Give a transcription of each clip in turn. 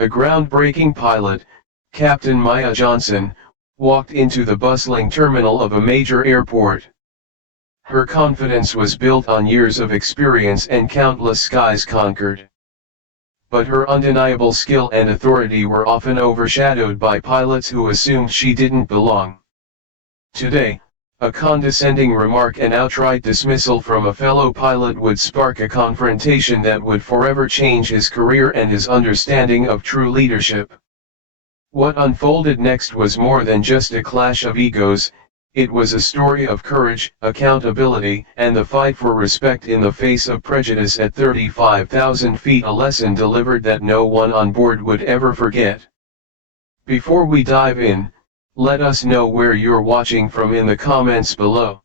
A groundbreaking pilot, Captain Maya Johnson, walked into the bustling terminal of a major airport. Her confidence was built on years of experience and countless skies conquered. But her undeniable skill and authority were often overshadowed by pilots who assumed she didn't belong. Today, a condescending remark and outright dismissal from a fellow pilot would spark a confrontation that would forever change his career and his understanding of true leadership. What unfolded next was more than just a clash of egos. It was a story of courage, accountability, and the fight for respect in the face of prejudice at 35,000 feet, a lesson delivered that no one on board would ever forget. Before we dive in, let us know where you're watching from in the comments below.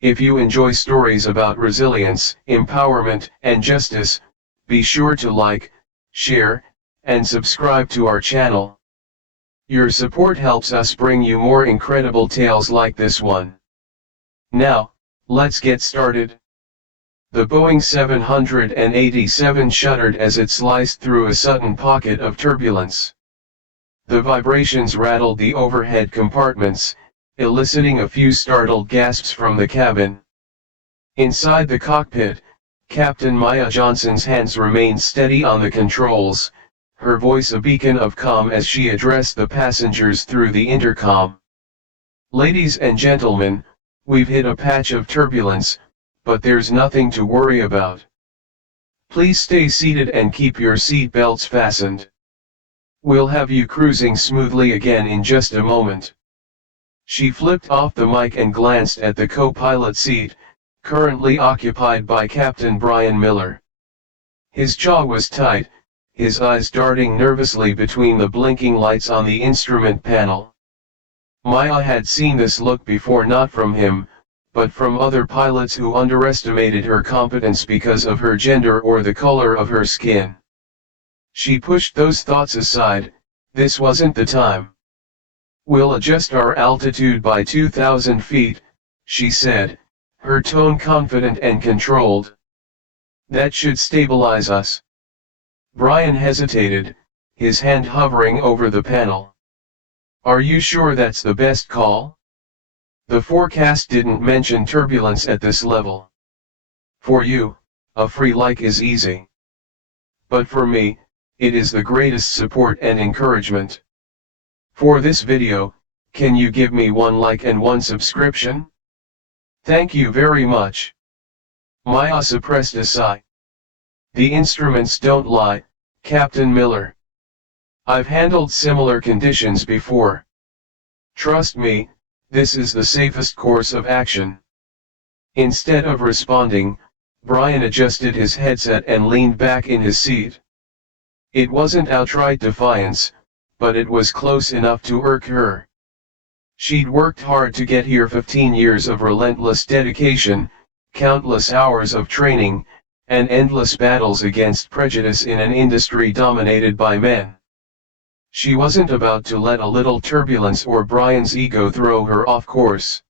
If you enjoy stories about resilience, empowerment, and justice, be sure to like, share, and subscribe to our channel. Your support helps us bring you more incredible tales like this one. Now, let's get started. The Boeing 787 shuddered as it sliced through a sudden pocket of turbulence. The vibrations rattled the overhead compartments, eliciting a few startled gasps from the cabin. Inside the cockpit, Captain Maya Johnson's hands remained steady on the controls, her voice a beacon of calm as she addressed the passengers through the intercom. "Ladies and gentlemen, we've hit a patch of turbulence, but there's nothing to worry about. Please stay seated and keep your seat belts fastened. We'll have you cruising smoothly again in just a moment." She flipped off the mic and glanced at the co-pilot seat, currently occupied by Captain Brian Miller. His jaw was tight, his eyes darting nervously between the blinking lights on the instrument panel. Maya had seen this look before, not from him, but from other pilots who underestimated her competence because of her gender or the color of her skin. She pushed those thoughts aside. This wasn't the time. "We'll adjust our altitude by 2,000 feet, she said, her tone confident and controlled. "That should stabilize us." Brian hesitated, his hand hovering over the panel. "Are you sure that's the best call? The forecast didn't mention turbulence at this level. For you, a free like is easy. But for me, it is the greatest support and encouragement. For this video, can you give me 1 like and 1 subscription? Thank you very much." Maya suppressed a sigh. "The instruments don't lie, Captain Miller. I've handled similar conditions before. Trust me, this is the safest course of action." Instead of responding, Brian adjusted his headset and leaned back in his seat. It wasn't outright defiance, but it was close enough to irk her. She'd worked hard to get here, 15 years of relentless dedication, countless hours of training, and endless battles against prejudice in an industry dominated by men. She wasn't about to let a little turbulence or Brian's ego throw her off course.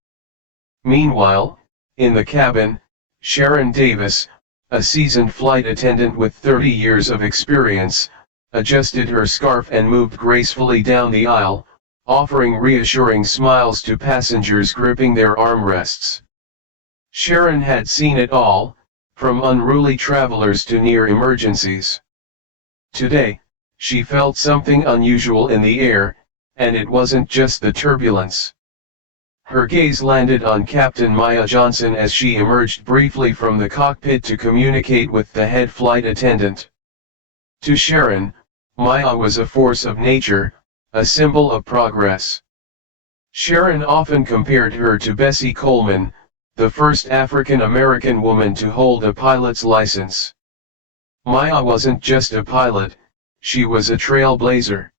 Meanwhile, in the cabin, Sharon Davis, a seasoned flight attendant with 30 years of experience, adjusted her scarf and moved gracefully down the aisle, offering reassuring smiles to passengers gripping their armrests. Sharon had seen it all, from unruly travelers to near emergencies. Today, she felt something unusual in the air, and it wasn't just the turbulence. Her gaze landed on Captain Maya Johnson as she emerged briefly from the cockpit to communicate with the head flight attendant. To Sharon, Maya was a force of nature, a symbol of progress. Sharon often compared her to Bessie Coleman, the first African-American woman to hold a pilot's license. Maya wasn't just a pilot, she was a trailblazer.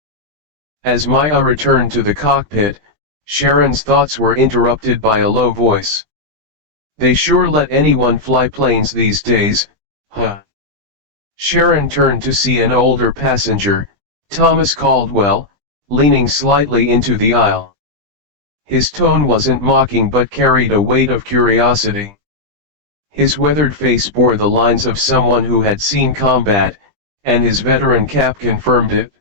As Maya returned to the cockpit, Sharon's thoughts were interrupted by a low voice. "They sure let anyone fly planes these days, huh?" Sharon turned to see an older passenger, Thomas Caldwell, leaning slightly into the aisle. His tone wasn't mocking but carried a weight of curiosity. His weathered face bore the lines of someone who had seen combat, and his veteran cap confirmed it.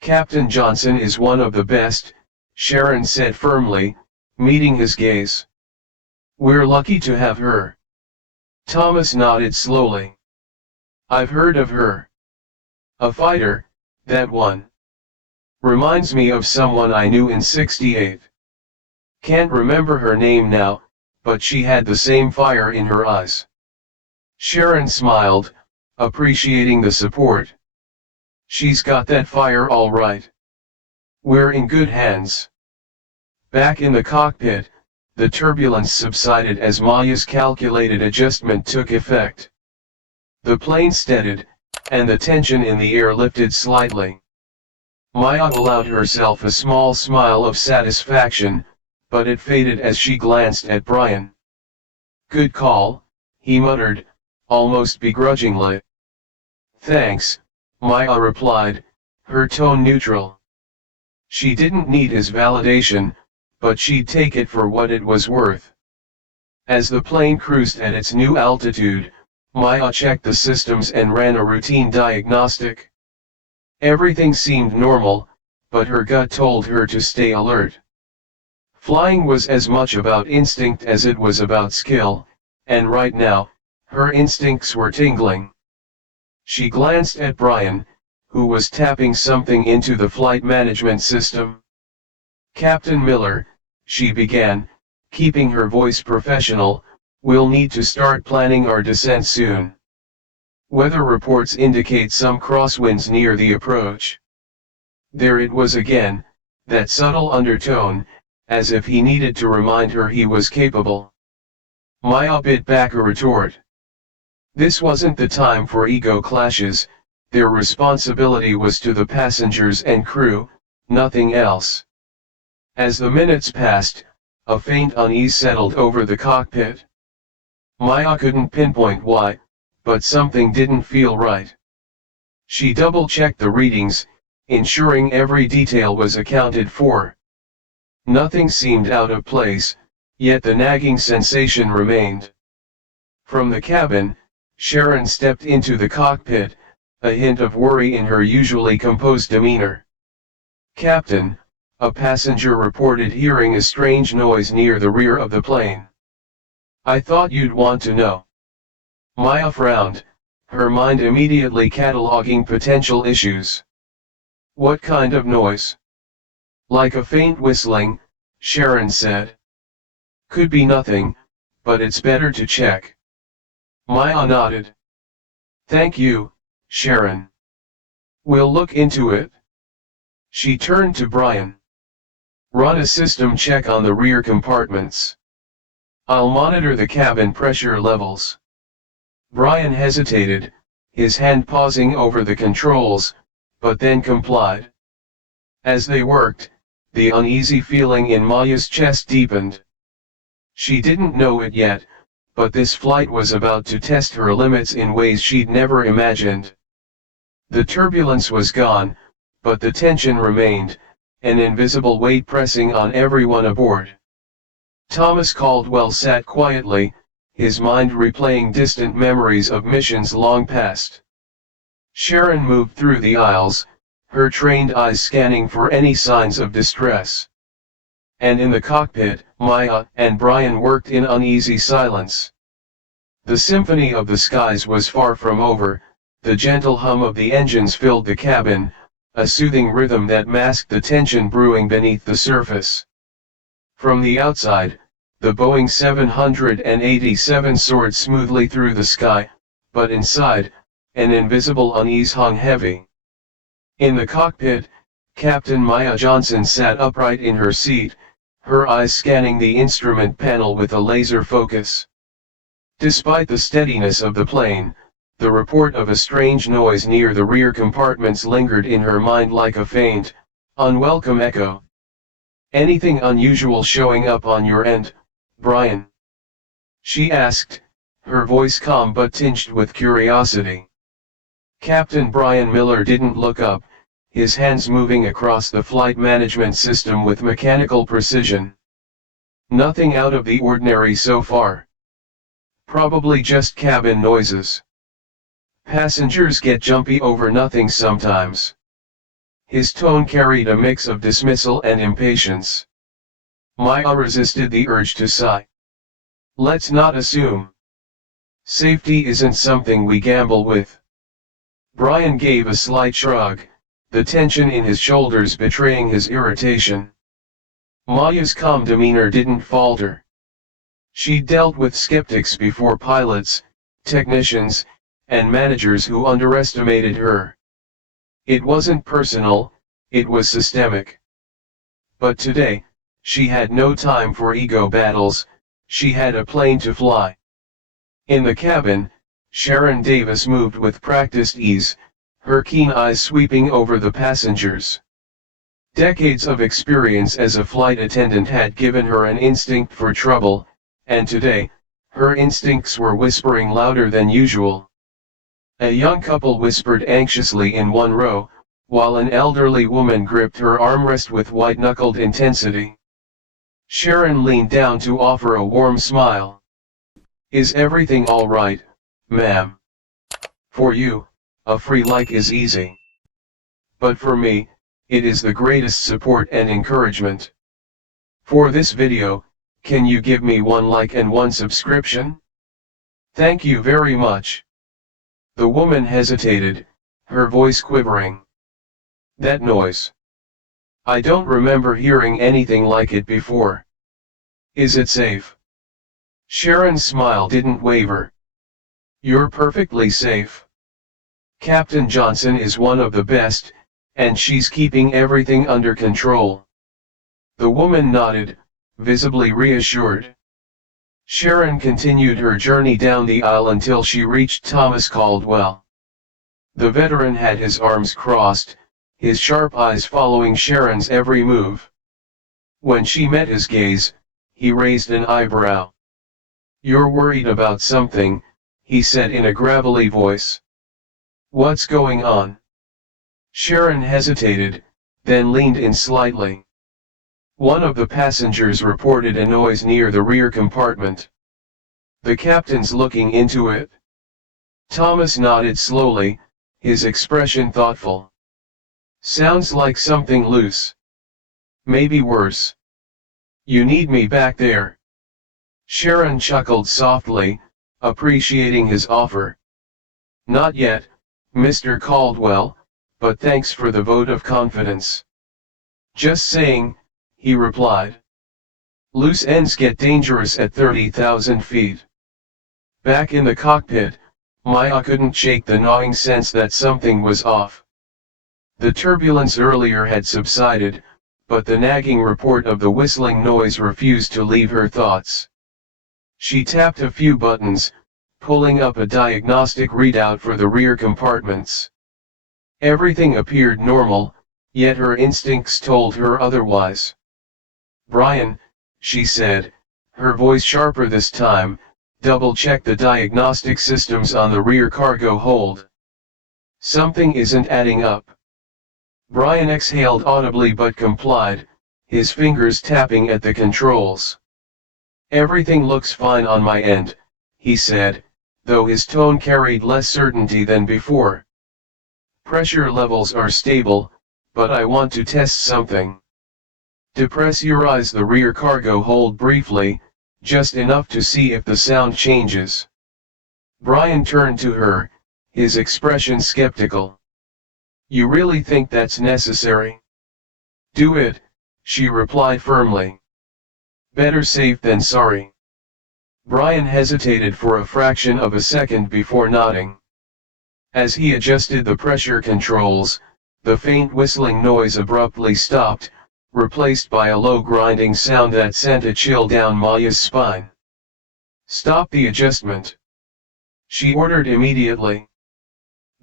"Captain Johnson is one of the best," Sharon said firmly, meeting his gaze. "We're lucky to have her." Thomas nodded slowly. "I've heard of her. A fighter, that one. Reminds me of someone I knew in '68. Can't remember her name now, but she had the same fire in her eyes." Sharon smiled, appreciating the support. "She's got that fire all right. We're in good hands." Back in the cockpit, the turbulence subsided as Maya's calculated adjustment took effect. The plane steadied, and the tension in the air lifted slightly. Maya allowed herself a small smile of satisfaction, but it faded as she glanced at Brian. "Good call," he muttered, almost begrudgingly. "Thanks," Maya replied, her tone neutral. She didn't need his validation, but she'd take it for what it was worth. As the plane cruised at its new altitude, Maya checked the systems and ran a routine diagnostic. Everything seemed normal, but her gut told her to stay alert. Flying was as much about instinct as it was about skill, and right now, her instincts were tingling. She glanced at Brian, who was tapping something into the flight management system. "Captain Miller," she began, keeping her voice professional, "we'll need to start planning our descent soon. Weather reports indicate some crosswinds near the approach." There it was again, that subtle undertone, as if he needed to remind her he was capable. Maya bit back a retort. This wasn't the time for ego clashes, their responsibility was to the passengers and crew, nothing else. As the minutes passed, a faint unease settled over the cockpit. Maya couldn't pinpoint why, but something didn't feel right. She double-checked the readings, ensuring every detail was accounted for. Nothing seemed out of place, yet the nagging sensation remained. From the cabin, Sharon stepped into the cockpit, a hint of worry in her usually composed demeanor. "Captain," a passenger reported hearing a strange noise near the rear of the plane. "I thought you'd want to know." Maya frowned, her mind immediately cataloging potential issues. "What kind of noise?" "Like a faint whistling," Sharon said. "Could be nothing, but it's better to check." Maya nodded. "Thank you, Sharon. We'll look into it." She turned to Brian. "Run a system check on the rear compartments. I'll monitor the cabin pressure levels." Brian hesitated, his hand pausing over the controls, but then complied. As they worked, the uneasy feeling in Maya's chest deepened. She didn't know it yet, but this flight was about to test her limits in ways she'd never imagined. The turbulence was gone, but the tension remained, an invisible weight pressing on everyone aboard. Thomas Caldwell sat quietly, his mind replaying distant memories of missions long past. Sharon moved through the aisles, her trained eyes scanning for any signs of distress. And in the cockpit, Maya and Brian worked in uneasy silence. The symphony of the skies was far from over, the gentle hum of the engines filled the cabin, a soothing rhythm that masked the tension brewing beneath the surface. From the outside, the Boeing 787 soared smoothly through the sky, but inside, an invisible unease hung heavy. In the cockpit, Captain Maya Johnson sat upright in her seat, her eyes scanning the instrument panel with a laser focus. Despite the steadiness of the plane, the report of a strange noise near the rear compartments lingered in her mind like a faint, unwelcome echo. "Anything unusual showing up on your end, Brian?" she asked, her voice calm but tinged with curiosity. Captain Brian Miller didn't look up, his hands moving across the flight management system with mechanical precision. "Nothing out of the ordinary so far. Probably just cabin noises." Passengers get jumpy over nothing sometimes. His tone carried a mix of dismissal and impatience. Maya resisted the urge to sigh. Let's not assume. Safety isn't something we gamble with. Brian gave a slight shrug, the tension in his shoulders betraying his irritation. Maya's calm demeanor didn't falter. She'd dealt with skeptics before, pilots, technicians, and managers who underestimated her. It wasn't personal, it was systemic. But today, she had no time for ego battles, she had a plane to fly. In the cabin, Sharon Davis moved with practiced ease, her keen eyes sweeping over the passengers. Decades of experience as a flight attendant had given her an instinct for trouble, and today, her instincts were whispering louder than usual. A young couple whispered anxiously in one row, while an elderly woman gripped her armrest with white-knuckled intensity. Sharon leaned down to offer a warm smile. Is everything all right, ma'am? For you, a free like is easy. But for me, it is the greatest support and encouragement. For this video, can you give me one like and one subscription? Thank you very much. The woman hesitated, her voice quivering. That noise. I don't remember hearing anything like it before. Is it safe? Sharon's smile didn't waver. You're perfectly safe. Captain Johnson is one of the best, and she's keeping everything under control. The woman nodded, visibly reassured. Sharon continued her journey down the aisle until she reached Thomas Caldwell. The veteran had his arms crossed, his sharp eyes following Sharon's every move. When she met his gaze, he raised an eyebrow. You're worried about something, he said in a gravelly voice. What's going on? Sharon hesitated, then leaned in slightly. One of the passengers reported a noise near the rear compartment. The captain's looking into it. Thomas nodded slowly, his expression thoughtful. Sounds like something loose. Maybe worse. You need me back there. Sharon chuckled softly, appreciating his offer. Not yet, Mr. Caldwell, but thanks for the vote of confidence. Just saying, he replied. Loose ends get dangerous at 30,000 feet. Back in the cockpit, Maya couldn't shake the gnawing sense that something was off. The turbulence earlier had subsided, but the nagging report of the whistling noise refused to leave her thoughts. She tapped a few buttons, pulling up a diagnostic readout for the rear compartments. Everything appeared normal, yet her instincts told her otherwise. Brian, she said, her voice sharper this time, double-check the diagnostic systems on the rear cargo hold. Something isn't adding up. Brian exhaled audibly but complied, his fingers tapping at the controls. Everything looks fine on my end, he said, though his tone carried less certainty than before. Pressure levels are stable, but I want to test something. Depressurize the rear cargo hold briefly, just enough to see if the sound changes. Brian turned to her, his expression skeptical. You really think that's necessary? Do it, she replied firmly. Better safe than sorry. Brian hesitated for a fraction of a second before nodding. As he adjusted the pressure controls, the faint whistling noise abruptly stopped, replaced by a low grinding sound that sent a chill down Maya's spine. Stop the adjustment, she ordered immediately.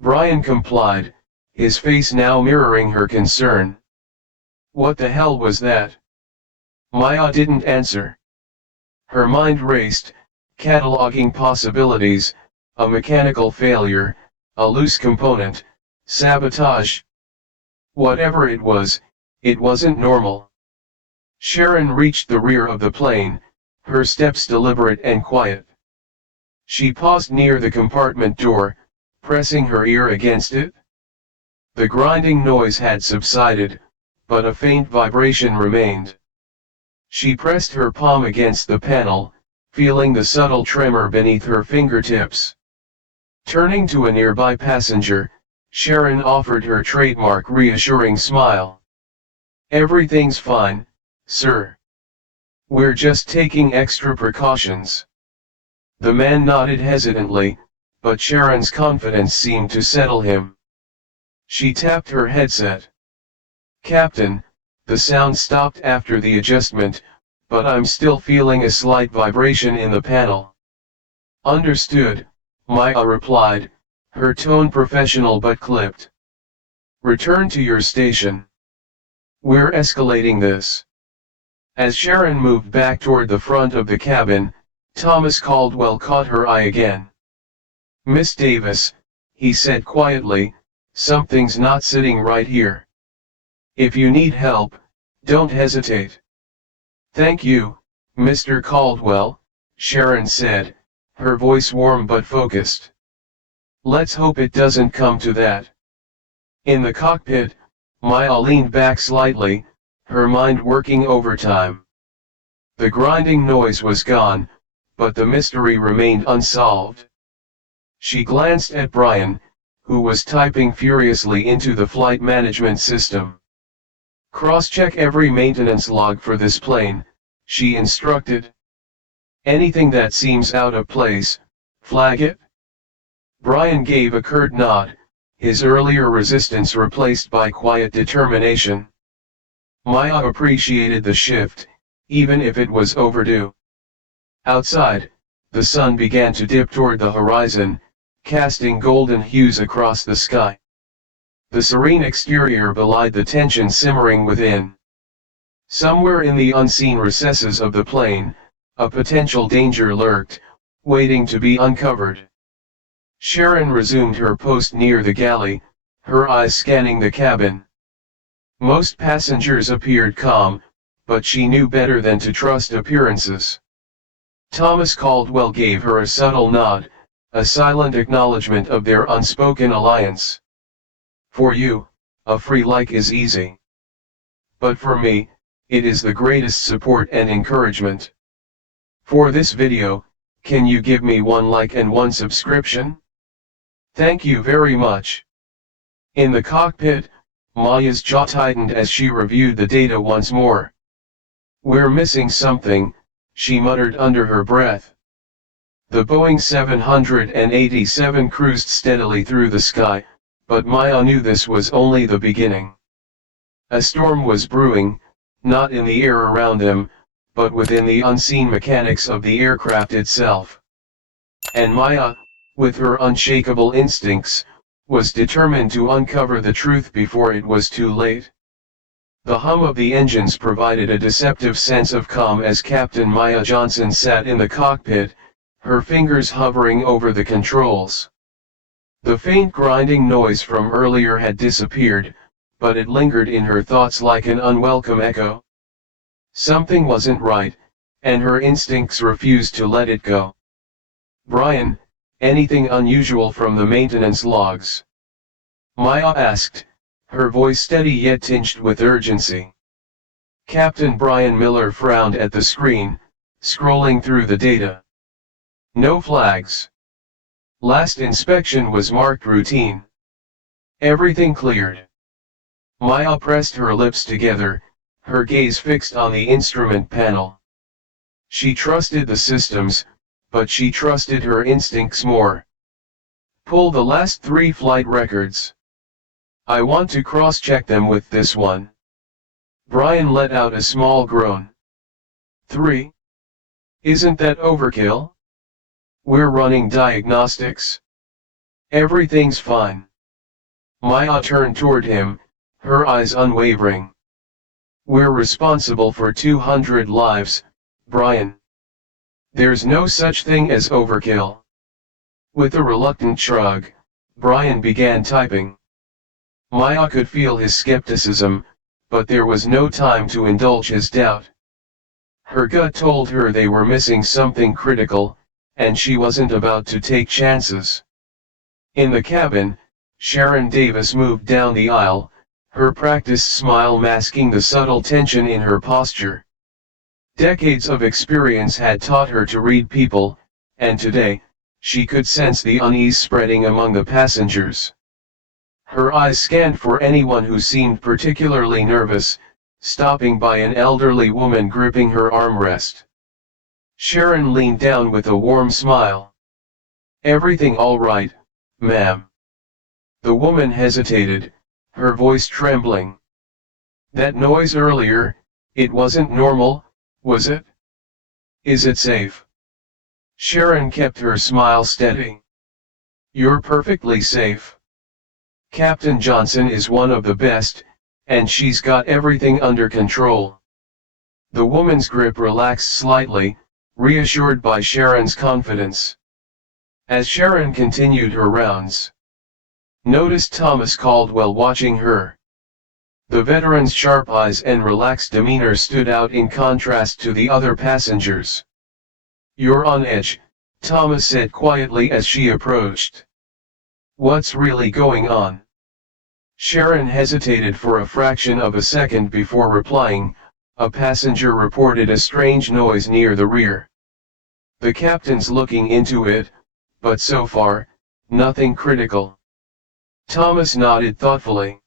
Brian complied, his face now mirroring her concern. What the hell was that? Maya didn't answer. Her mind raced, cataloging possibilities, a mechanical failure, a loose component, sabotage. Whatever it wasn't normal. Sharon reached the rear of the plane, her steps deliberate and quiet. She paused near the compartment door, pressing her ear against it. The grinding noise had subsided, but a faint vibration remained. She pressed her palm against the panel, feeling the subtle tremor beneath her fingertips. Turning to a nearby passenger, Sharon offered her trademark reassuring smile. "Everything's fine, sir. We're just taking extra precautions." The man nodded hesitantly, but Sharon's confidence seemed to settle him. She tapped her headset. "Captain, the sound stopped after the adjustment, but I'm still feeling a slight vibration in the panel." "Understood," Maya replied, her tone professional but clipped. "Return to your station. We're escalating this." As Sharon moved back toward the front of the cabin, Thomas Caldwell caught her eye again. "Miss Davis," he said quietly, "something's not sitting right here. If you need help, don't hesitate." "Thank you, Mr. Caldwell," Sharon said, her voice warm but focused. "Let's hope it doesn't come to that." In the cockpit, Maya leaned back slightly, her mind working overtime. The grinding noise was gone, but the mystery remained unsolved. She glanced at Brian, who was typing furiously into the flight management system. "Cross-check every maintenance log for this plane," she instructed. "Anything that seems out of place, flag it." Brian gave a curt nod, his earlier resistance replaced by quiet determination. Maya appreciated the shift, even if it was overdue. Outside, the sun began to dip toward the horizon, casting golden hues across the sky. The serene exterior belied the tension simmering within. Somewhere in the unseen recesses of the plane, a potential danger lurked, waiting to be uncovered. Sharon resumed her post near the galley, her eyes scanning the cabin. Most passengers appeared calm, but she knew better than to trust appearances. Thomas Caldwell gave her a subtle nod, a silent acknowledgement of their unspoken alliance. "For you, a free like is easy. But for me, it is the greatest support and encouragement. For this video, can you give me 1 like and 1 subscription? Thank you very much." In the cockpit, Maya's jaw tightened as she reviewed the data once more. "We're missing something," she muttered under her breath. The Boeing 787 cruised steadily through the sky, but Maya knew this was only the beginning. A storm was brewing, not in the air around them, but within the unseen mechanics of the aircraft itself. And Maya, with her unshakable instincts, was determined to uncover the truth before it was too late. The hum of the engines provided a deceptive sense of calm as Captain Maya Johnson sat in the cockpit, her fingers hovering over the controls. The faint grinding noise from earlier had disappeared, but it lingered in her thoughts like an unwelcome echo. Something wasn't right, and her instincts refused to let it go. "Brian, anything unusual from the maintenance logs?" Maya asked, her voice steady yet tinged with urgency. Captain Brian Miller frowned at the screen, scrolling through the data. "No flags. Last inspection was marked routine. Everything cleared." Maya pressed her lips together, her gaze fixed on the instrument panel. She trusted the systems, but she trusted her instincts more. "Pull the last 3 flight records. I want to cross-check them with this one." Brian let out a small groan. 3? Isn't that overkill? We're running diagnostics. Everything's fine. Maya turned toward him, her eyes unwavering. "We're responsible for 200 lives, Brian. There's no such thing as overkill." With a reluctant shrug, Brian began typing. Maya could feel his skepticism, but there was no time to indulge his doubt. Her gut told her they were missing something critical, and she wasn't about to take chances. In the cabin, Sharon Davis moved down the aisle, her practiced smile masking the subtle tension in her posture. Decades of experience had taught her to read people, and today, she could sense the unease spreading among the passengers. Her eyes scanned for anyone who seemed particularly nervous, stopping by an elderly woman gripping her armrest. Sharon leaned down with a warm smile. "Everything all right, ma'am?" The woman hesitated, her voice trembling. "That noise earlier, it wasn't normal, was it? Is it safe?" Sharon kept her smile steady. "You're perfectly safe. Captain Johnson is one of the best, and she's got everything under control." The woman's grip relaxed slightly, reassured by Sharon's confidence. As Sharon continued her rounds, noticed Thomas Caldwell watching her. The veteran's sharp eyes and relaxed demeanor stood out in contrast to the other passengers. "You're on edge," Thomas said quietly as she approached. "What's really going on?" Sharon hesitated for a fraction of a second before replying. "A passenger reported a strange noise near the rear. The captain's looking into it, but so far, nothing critical." Thomas nodded thoughtfully.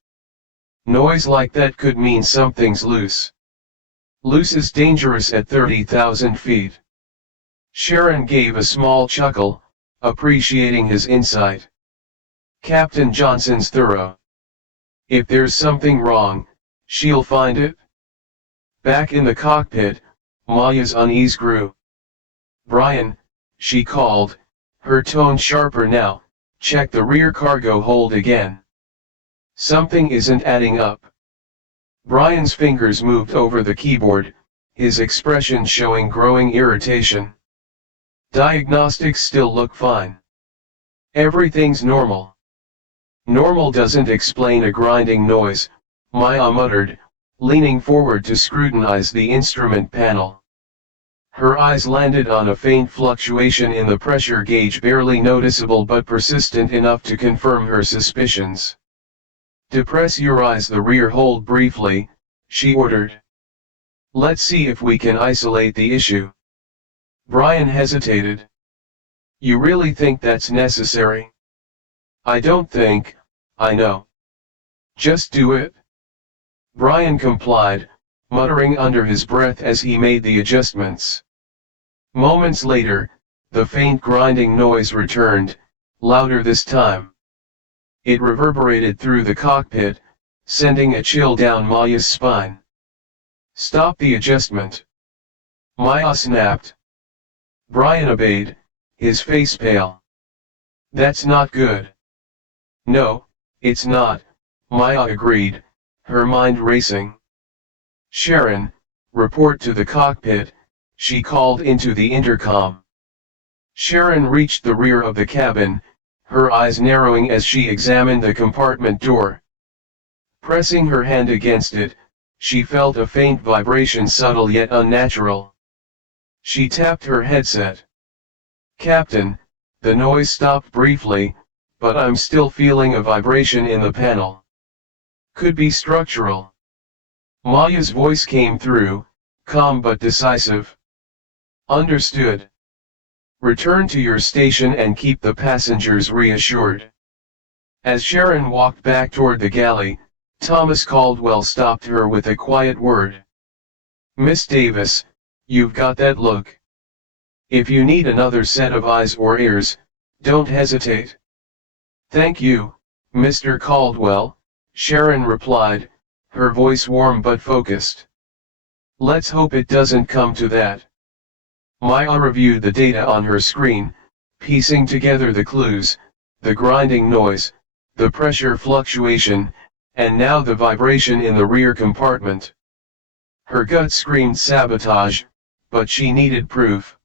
"Noise like that could mean something's loose. Loose is dangerous at 30,000 feet. Sharon gave a small chuckle, appreciating his insight. "Captain Johnson's thorough. If there's something wrong, she'll find it." Back in the cockpit, Maya's unease grew. "Brian," she called, her tone sharper now, "check the rear cargo hold again. Something isn't adding up." Brian's fingers moved over the keyboard, his expression showing growing irritation. "Diagnostics still look fine. Everything's normal." "Normal doesn't explain a grinding noise," Maya muttered, leaning forward to scrutinize the instrument panel. Her eyes landed on a faint fluctuation in the pressure gauge, barely noticeable but persistent enough to confirm her suspicions. "Depressurize the rear hold briefly," she ordered. "Let's see if we can isolate the issue." Brian hesitated. "You really think that's necessary?" "I don't think, I know." "Just do it." Brian complied, muttering under his breath as he made the adjustments. Moments later, the faint grinding noise returned, louder this time. It reverberated through the cockpit, sending a chill down Maya's spine. "Stop the adjustment." Maya snapped. Brian obeyed, his face pale. "That's not good." "No, it's not," Maya agreed, her mind racing. "Sharon, report to the cockpit," she called into the intercom. Sharon reached the rear of the cabin, her eyes narrowing as she examined the compartment door. Pressing her hand against it, she felt a faint vibration, subtle yet unnatural. She tapped her headset. "Captain," the noise stopped briefly, "but I'm still feeling a vibration in the panel. Could be structural." Maya's voice came through, calm but decisive. "Understood. Return to your station and keep the passengers reassured." As Sharon walked back toward the galley, Thomas Caldwell stopped her with a quiet word. "Miss Davis, you've got that look. If you need another set of eyes or ears, don't hesitate." "Thank you, Mr. Caldwell," Sharon replied, her voice warm but focused. "Let's hope it doesn't come to that." Maya reviewed the data on her screen, piecing together the clues, the grinding noise, the pressure fluctuation, and now the vibration in the rear compartment. Her gut screamed sabotage, but she needed proof.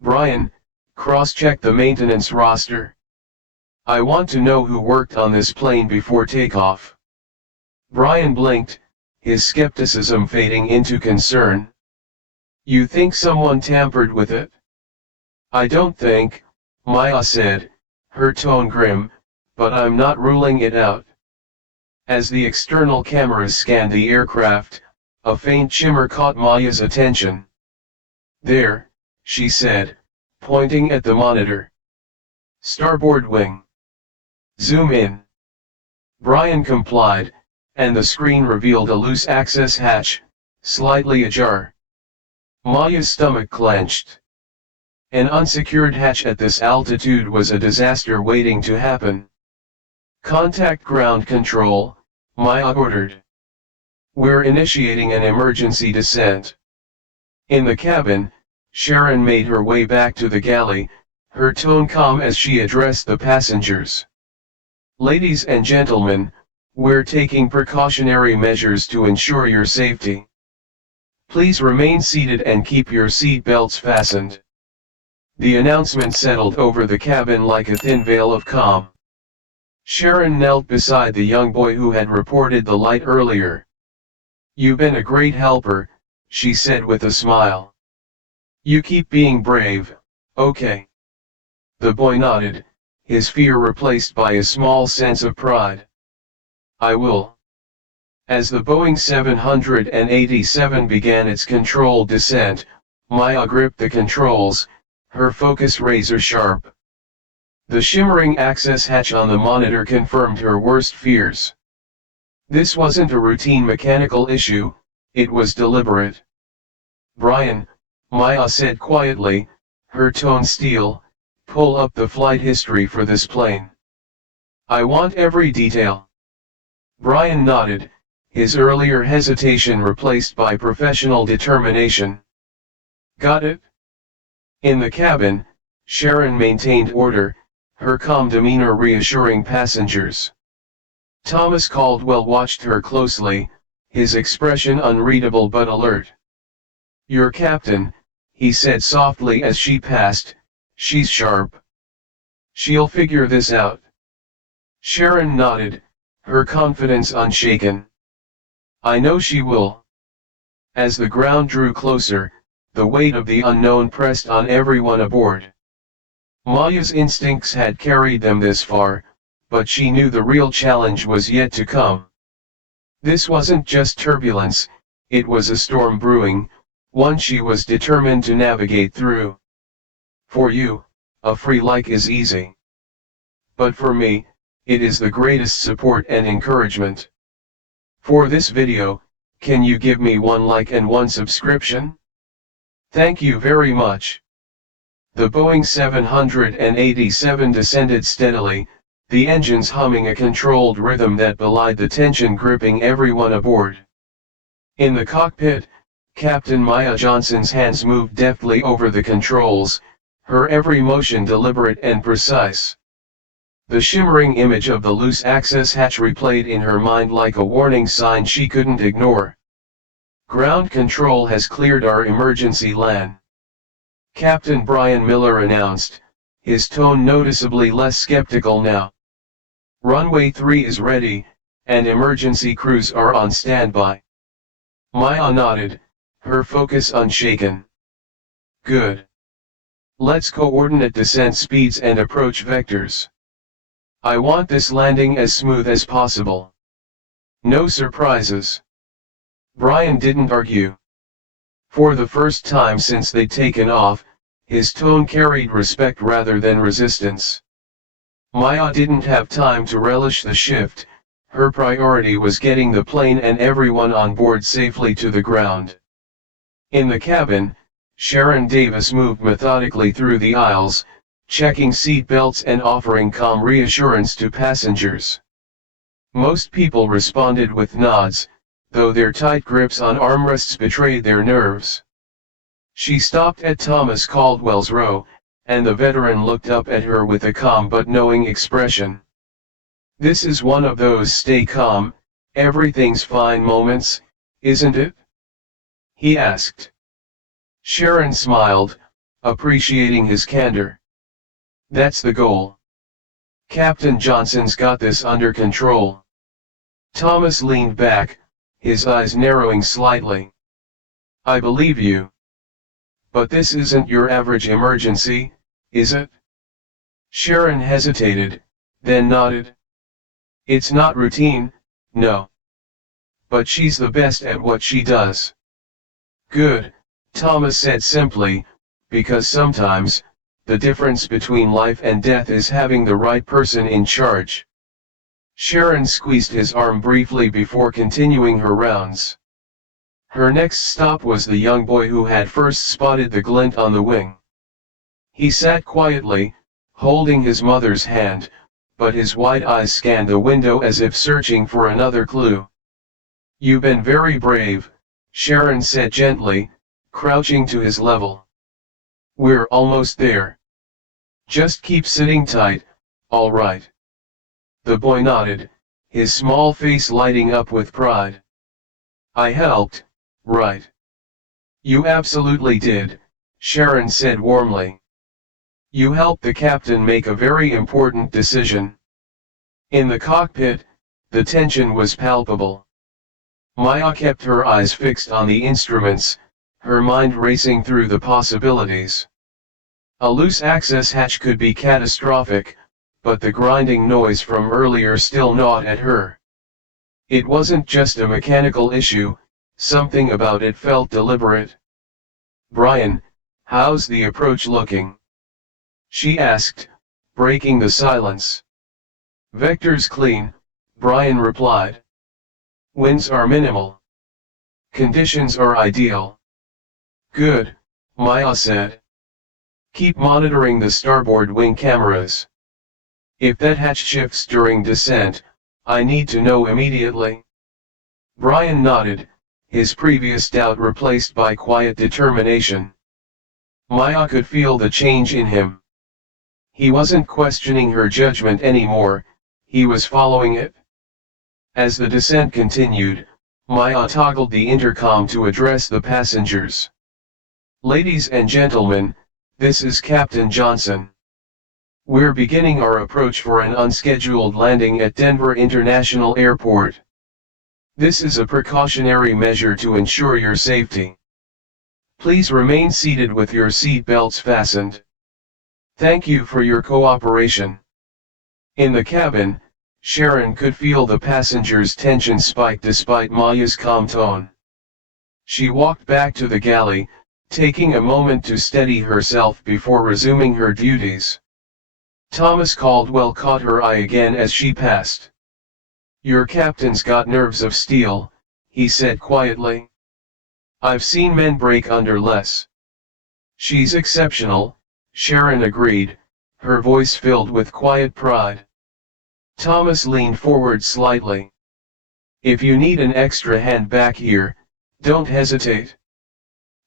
"Brian, cross-check the maintenance roster. I want to know who worked on this plane before takeoff." Brian blinked, his skepticism fading into concern. "You think someone tampered with it?" "I don't think," Maya said, her tone grim, "but I'm not ruling it out." As the external cameras scanned the aircraft, a faint shimmer caught Maya's attention. "There," she said, pointing at the monitor. "Starboard wing. Zoom in." Brian complied, and the screen revealed a loose access hatch, slightly ajar. Maya's stomach clenched. An unsecured hatch at this altitude was a disaster waiting to happen. "Contact ground control," Maya ordered. "We're initiating an emergency descent." In the cabin, Sharon made her way back to the galley, her tone calm as she addressed the passengers. "Ladies and gentlemen, we're taking precautionary measures to ensure your safety. Please remain seated and keep your seat belts fastened." The announcement settled over the cabin like a thin veil of calm. Sharon knelt beside the young boy who had reported the light earlier. "You've been a great helper," she said with a smile. "You keep being brave, okay?" The boy nodded, his fear replaced by a small sense of pride. "I will." As the Boeing 787 began its controlled descent, Maya gripped the controls, her focus razor sharp. The shimmering access hatch on the monitor confirmed her worst fears. This wasn't a routine mechanical issue, it was deliberate. "Brian," Maya said quietly, her tone steel, "pull up the flight history for this plane. I want every detail." Brian nodded, his earlier hesitation replaced by professional determination. "Got it?" In the cabin, Sharon maintained order, her calm demeanor reassuring passengers. Thomas Caldwell watched her closely, his expression unreadable but alert. "Your captain," he said softly as she passed, "she's sharp. She'll figure this out." Sharon nodded, her confidence unshaken. "I know she will." As the ground drew closer, the weight of the unknown pressed on everyone aboard. Maya's instincts had carried them this far, but she knew the real challenge was yet to come. This wasn't just turbulence, it was a storm brewing, one she was determined to navigate through. "For you, a free like is easy. But for me, it is the greatest support and encouragement. For this video, can you give me one like and one subscription? Thank you very much." The Boeing 787 descended steadily, the engines humming a controlled rhythm that belied the tension gripping everyone aboard. In the cockpit, Captain Maya Johnson's hands moved deftly over the controls, her every motion deliberate and precise. The shimmering image of the loose access hatch replayed in her mind like a warning sign she couldn't ignore. "Ground control has cleared our emergency LAN," Captain Brian Miller announced, his tone noticeably less skeptical now. "Runway 3 is ready, and emergency crews are on standby." Maya nodded, her focus unshaken. "Good. Let's coordinate descent speeds and approach vectors. I want this landing as smooth as possible. No surprises." Brian didn't argue. For the first time since they'd taken off, his tone carried respect rather than resistance. Maya didn't have time to relish the shift, her priority was getting the plane and everyone on board safely to the ground. In the cabin, Sharon Davis moved methodically through the aisles, checking seat belts and offering calm reassurance to passengers. Most people responded with nods, though their tight grips on armrests betrayed their nerves. She stopped at Thomas Caldwell's row, and the veteran looked up at her with a calm but knowing expression. "This is one of those stay calm, everything's fine moments, isn't it?" he asked. Sharon smiled, appreciating his candor. "That's the goal. Captain Johnson's got this under control." Thomas leaned back, his eyes narrowing slightly. "I believe you. But this isn't your average emergency, is it?" Sharon hesitated, then nodded. It's not routine, no. But she's the best at what she does. Good, Thomas said simply, because sometimes, the difference between life and death is having the right person in charge. Sharon squeezed his arm briefly before continuing her rounds. Her next stop was the young boy who had first spotted the glint on the wing. He sat quietly, holding his mother's hand, but his wide eyes scanned the window as if searching for another clue. "You've been very brave," Sharon said gently, crouching to his level. "We're almost there. Just keep sitting tight, all right." The boy nodded, his small face lighting up with pride. "I helped, right?" "You absolutely did," Sharon said warmly. "You helped the captain make a very important decision." In the cockpit, the tension was palpable. Maya kept her eyes fixed on the instruments, her mind racing through the possibilities. A loose access hatch could be catastrophic, but the grinding noise from earlier still gnawed at her. It wasn't just a mechanical issue, something about it felt deliberate. "Brian, how's the approach looking?" she asked, breaking the silence. "Vector's clean," Brian replied. "Winds are minimal. Conditions are ideal." "Good," Maya said. "Keep monitoring the starboard wing cameras. If that hatch shifts during descent, I need to know immediately." Brian nodded, his previous doubt replaced by quiet determination. Maya could feel the change in him. He wasn't questioning her judgment anymore, he was following it. As the descent continued, Maya toggled the intercom to address the passengers. "Ladies and gentlemen, this is Captain Johnson. We're beginning our approach for an unscheduled landing at Denver International Airport. This is a precautionary measure to ensure your safety. Please remain seated with your seat belts fastened. Thank you for your cooperation." In the cabin, Sharon could feel the passengers' tension spike despite Maya's calm tone. She walked back to the galley, taking a moment to steady herself before resuming her duties. Thomas Caldwell caught her eye again as she passed. "Your captain's got nerves of steel," he said quietly. "I've seen men break under less." "She's exceptional," Sharon agreed, her voice filled with quiet pride. Thomas leaned forward slightly. "If you need an extra hand back here, don't hesitate."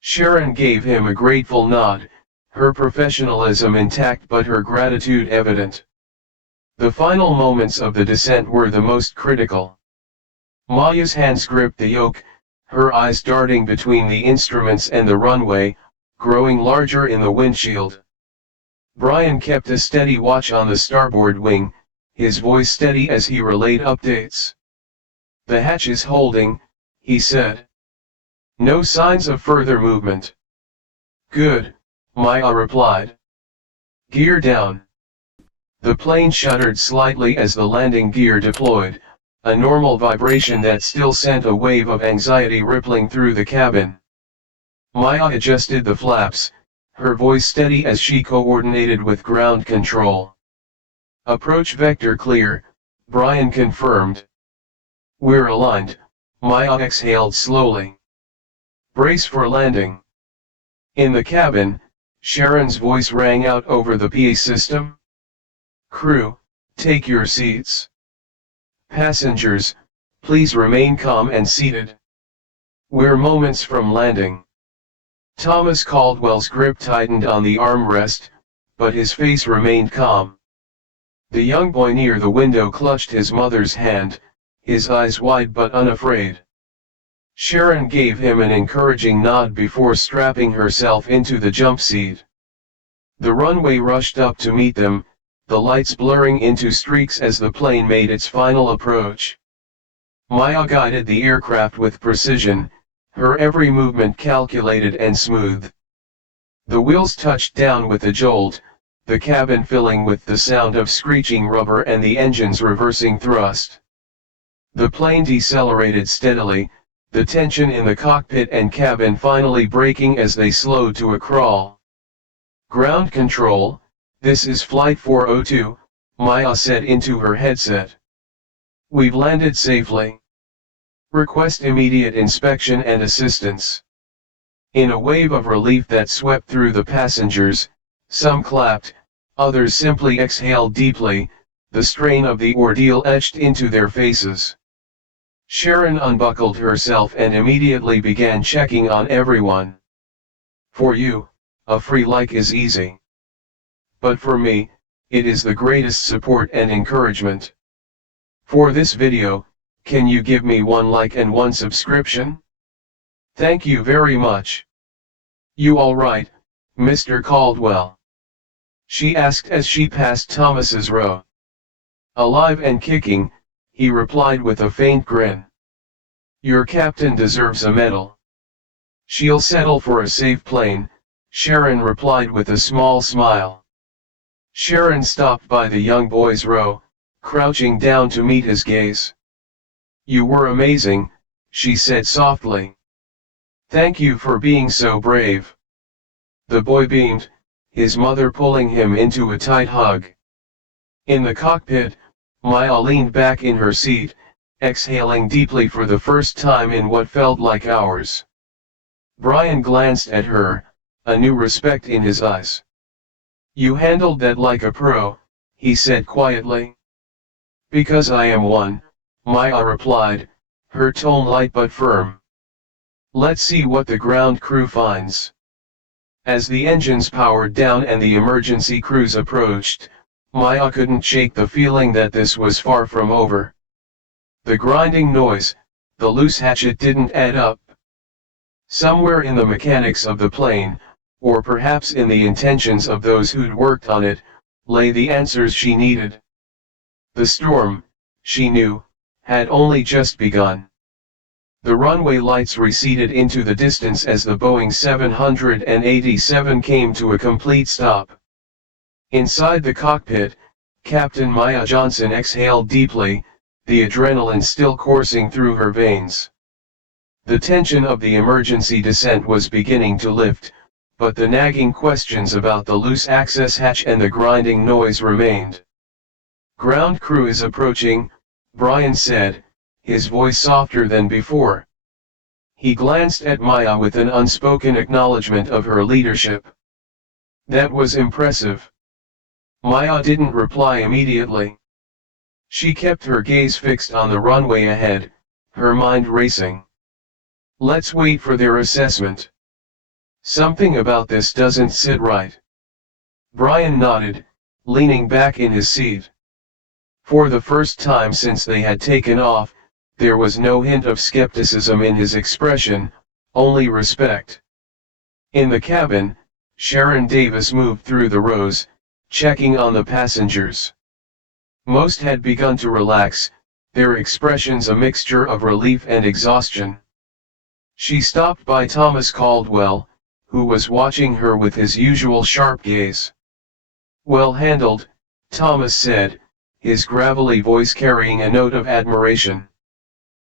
Sharon gave him a grateful nod, her professionalism intact but her gratitude evident. The final moments of the descent were the most critical. Maya's hands gripped the yoke, her eyes darting between the instruments and the runway, growing larger in the windshield. Brian kept a steady watch on the starboard wing, his voice steady as he relayed updates. "The hatch is holding," he said. "No signs of further movement." "Good," Maya replied. "Gear down." The plane shuddered slightly as the landing gear deployed, a normal vibration that still sent a wave of anxiety rippling through the cabin. Maya adjusted the flaps, her voice steady as she coordinated with ground control. "Approach vector clear," Brian confirmed. "We're aligned," Maya exhaled slowly. "Brace for landing." In the cabin, Sharon's voice rang out over the PA system. "Crew, take your seats. Passengers, please remain calm and seated. We're moments from landing." Thomas Caldwell's grip tightened on the armrest, but his face remained calm. The young boy near the window clutched his mother's hand, his eyes wide but unafraid. Sharon gave him an encouraging nod before strapping herself into the jump seat. The runway rushed up to meet them, the lights blurring into streaks as the plane made its final approach. Maya guided the aircraft with precision, her every movement calculated and smooth. The wheels touched down with a jolt, the cabin filling with the sound of screeching rubber and the engine's reversing thrust. The plane decelerated steadily, the tension in the cockpit and cabin finally breaking as they slowed to a crawl. "Ground control, this is Flight 402, Maya said into her headset. "We've landed safely. Request immediate inspection and assistance." In a wave of relief that swept through the passengers, some clapped, others simply exhaled deeply, the strain of the ordeal etched into their faces. Sharon unbuckled herself and immediately began checking on everyone. "For you, a free like is easy. But for me, it is the greatest support and encouragement. For this video, can you give me 1 like and 1 subscription? Thank you very much." "You all right, Mr. Caldwell?" she asked as she passed Thomas's row. "Alive and kicking," he replied with a faint grin. "Your captain deserves a medal." "She'll settle for a safe plane," Sharon replied with a small smile. Sharon stopped by the young boy's row, crouching down to meet his gaze. "You were amazing," she said softly. "Thank you for being so brave." The boy beamed, his mother pulling him into a tight hug. In the cockpit, Maya leaned back in her seat, exhaling deeply for the first time in what felt like hours. Brian glanced at her, a new respect in his eyes. "You handled that like a pro," he said quietly. "Because I am one," Maya replied, her tone light but firm. "Let's see what the ground crew finds." As the engines powered down and the emergency crews approached, Maya couldn't shake the feeling that this was far from over. The grinding noise, the loose hatchet didn't add up. Somewhere in the mechanics of the plane, or perhaps in the intentions of those who'd worked on it, lay the answers she needed. The storm, she knew, had only just begun. The runway lights receded into the distance as the Boeing 787 came to a complete stop. Inside the cockpit, Captain Maya Johnson exhaled deeply, the adrenaline still coursing through her veins. The tension of the emergency descent was beginning to lift, but the nagging questions about the loose access hatch and the grinding noise remained. "Ground crew is approaching," Brian said, his voice softer than before. He glanced at Maya with an unspoken acknowledgement of her leadership. That was impressive. Maya didn't reply immediately. She kept her gaze fixed on the runway ahead, her mind racing. "Let's wait for their assessment. Something about this doesn't sit right." Brian nodded, leaning back in his seat. For the first time since they had taken off, there was no hint of skepticism in his expression, only respect. In the cabin, Sharon Davis moved through the rows, checking on the passengers. Most had begun to relax, their expressions a mixture of relief and exhaustion. She stopped by Thomas Caldwell, who was watching her with his usual sharp gaze. "Well handled," Thomas said, his gravelly voice carrying a note of admiration.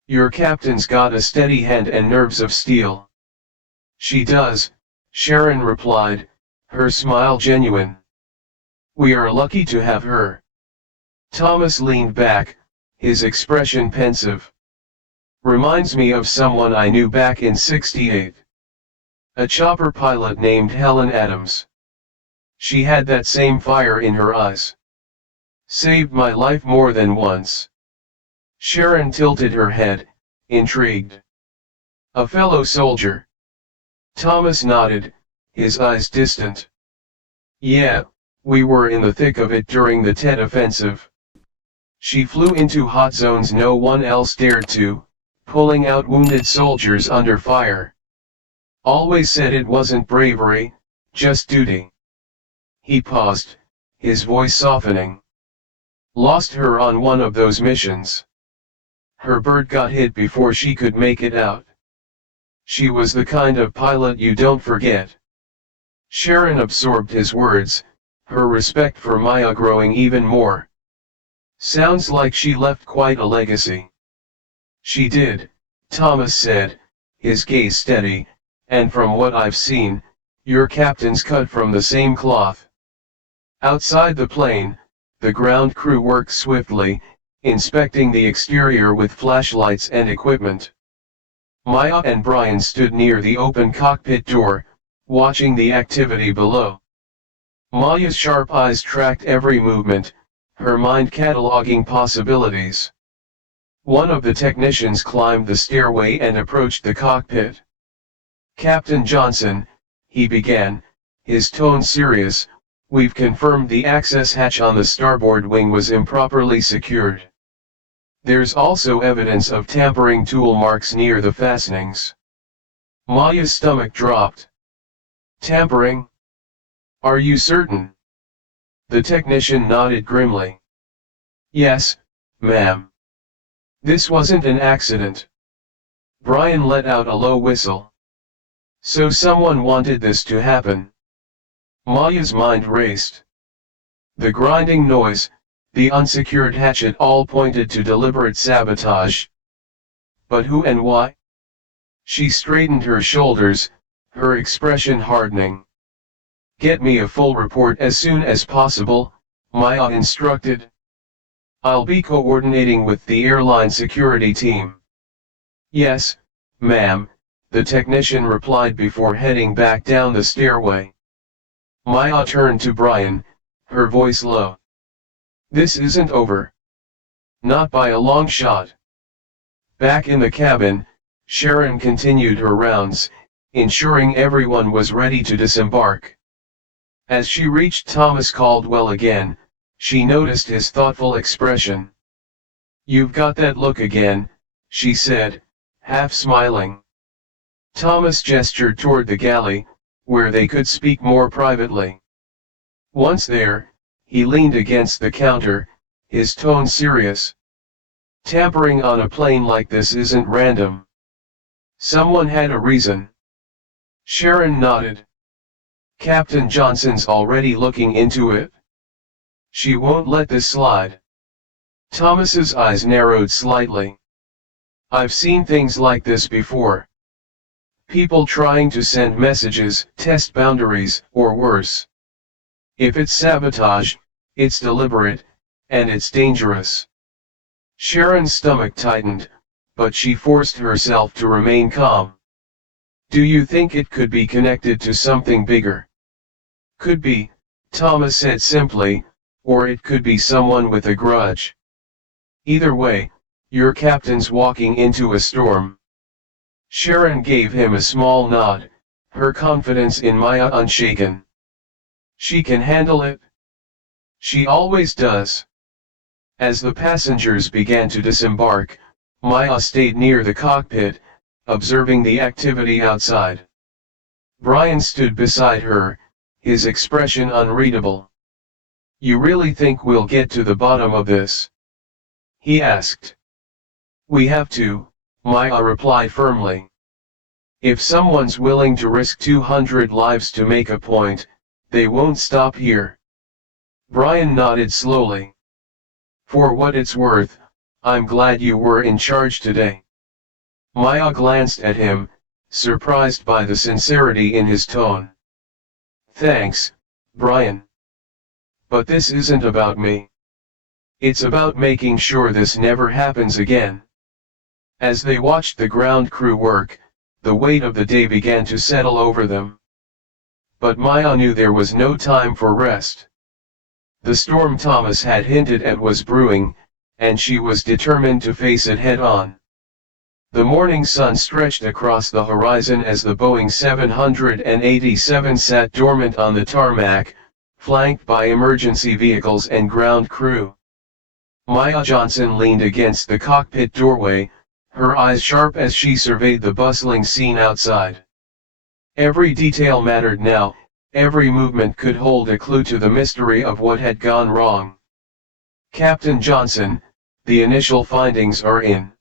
"Your captain's got a steady hand and nerves of steel." "She does," Sharon replied, her smile genuine. "We are lucky to have her." Thomas leaned back, his expression pensive. "Reminds me of someone I knew back in '68. A chopper pilot named Helen Adams. She had that same fire in her eyes. Saved my life more than once." Sharon tilted her head, intrigued. "A fellow soldier?" Thomas nodded, his eyes distant. "Yeah, we were in the thick of it during the Tet Offensive. She flew into hot zones no one else dared to, pulling out wounded soldiers under fire. Always said it wasn't bravery, just duty." He paused, his voice softening. "Lost her on one of those missions. Her bird got hit before she could make it out. She was the kind of pilot you don't forget." Sharon absorbed his words, her respect for Maya growing even more. Sounds like she left quite a legacy. She did, Thomas said, his gaze steady, and from what I've seen, your captain's cut from the same cloth. Outside the plane, the ground crew worked swiftly, inspecting the exterior with flashlights and equipment. Maya and Brian stood near the open cockpit door, watching the activity below. Maya's sharp eyes tracked every movement, her mind cataloging possibilities. One of the technicians climbed the stairway and approached the cockpit. "Captain Johnson," he began, his tone serious, "we've confirmed the access hatch on the starboard wing was improperly secured. There's also evidence of tampering tool marks near the fastenings." Maya's stomach dropped. "Tampering? Are you certain?" The technician nodded grimly. "Yes, ma'am. This wasn't an accident." Brian let out a low whistle. "So someone wanted this to happen." Maya's mind raced. The grinding noise, the unsecured hatch, it all pointed to deliberate sabotage. But who and why? She straightened her shoulders, her expression hardening. "Get me a full report as soon as possible," Maya instructed. "I'll be coordinating with the airline security team." "Yes, ma'am," the technician replied before heading back down the stairway. Maya turned to Brian, her voice low. "This isn't over. Not by a long shot." Back in the cabin, Sharon continued her rounds, ensuring everyone was ready to disembark. As she reached Thomas Caldwell again, she noticed his thoughtful expression. "You've got that look again," she said, half smiling. Thomas gestured toward the galley, where they could speak more privately. Once there, he leaned against the counter, his tone serious. "Tampering on a plane like this isn't random. Someone had a reason." Sharon nodded. "Captain Johnson's already looking into it. She won't let this slide." Thomas's eyes narrowed slightly. "I've seen things like this before. People trying to send messages, test boundaries, or worse. If it's sabotage, it's deliberate, and it's dangerous." Sharon's stomach tightened, but she forced herself to remain calm. "Do you think it could be connected to something bigger?" "Could be," Thomas said simply, "or it could be someone with a grudge. Either way, your captain's walking into a storm." Sharon gave him a small nod, her confidence in Maya unshaken. "She can handle it. She always does." As the passengers began to disembark, Maya stayed near the cockpit, observing the activity outside. Brian stood beside her, his expression unreadable. "You really think we'll get to the bottom of this?" he asked. "We have to," Maya replied firmly. "If someone's willing to risk 200 lives to make a point, they won't stop here." Brian nodded slowly. "For what it's worth, I'm glad you were in charge today." Maya glanced at him, surprised by the sincerity in his tone. "Thanks, Brian. But this isn't about me. It's about making sure this never happens again." As they watched the ground crew work, the weight of the day began to settle over them. But Maya knew there was no time for rest. The storm Thomas had hinted at was brewing, and she was determined to face it head-on. The morning sun stretched across the horizon as the Boeing 787 sat dormant on the tarmac, flanked by emergency vehicles and ground crew. Maya Johnson leaned against the cockpit doorway, her eyes sharp as she surveyed the bustling scene outside. Every detail mattered now, every movement could hold a clue to the mystery of what had gone wrong. "Captain Johnson, the initial findings are in."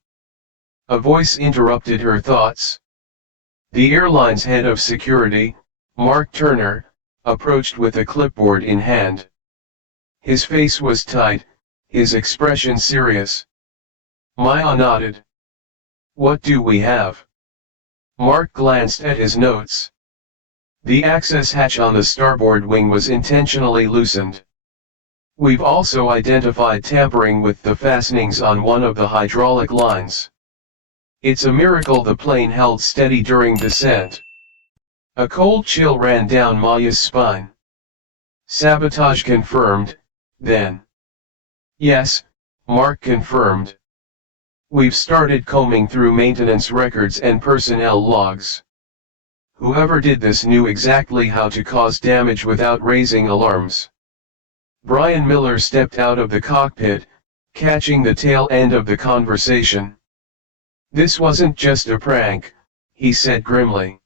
A voice interrupted her thoughts. The airline's head of security, Mark Turner, approached with a clipboard in hand. His face was tight, his expression serious. Maya nodded. "What do we have?" Mark glanced at his notes. The access hatch on the starboard wing was intentionally loosened. "We've also identified tampering with the fastenings on one of the hydraulic lines. It's a miracle the plane held steady during descent." A cold chill ran down Maya's spine. "Sabotage confirmed, then." "Yes," Mark confirmed. "We've started combing through maintenance records and personnel logs. Whoever did this knew exactly how to cause damage without raising alarms." Brian Miller stepped out of the cockpit, catching the tail end of the conversation. "This wasn't just a prank," he said grimly.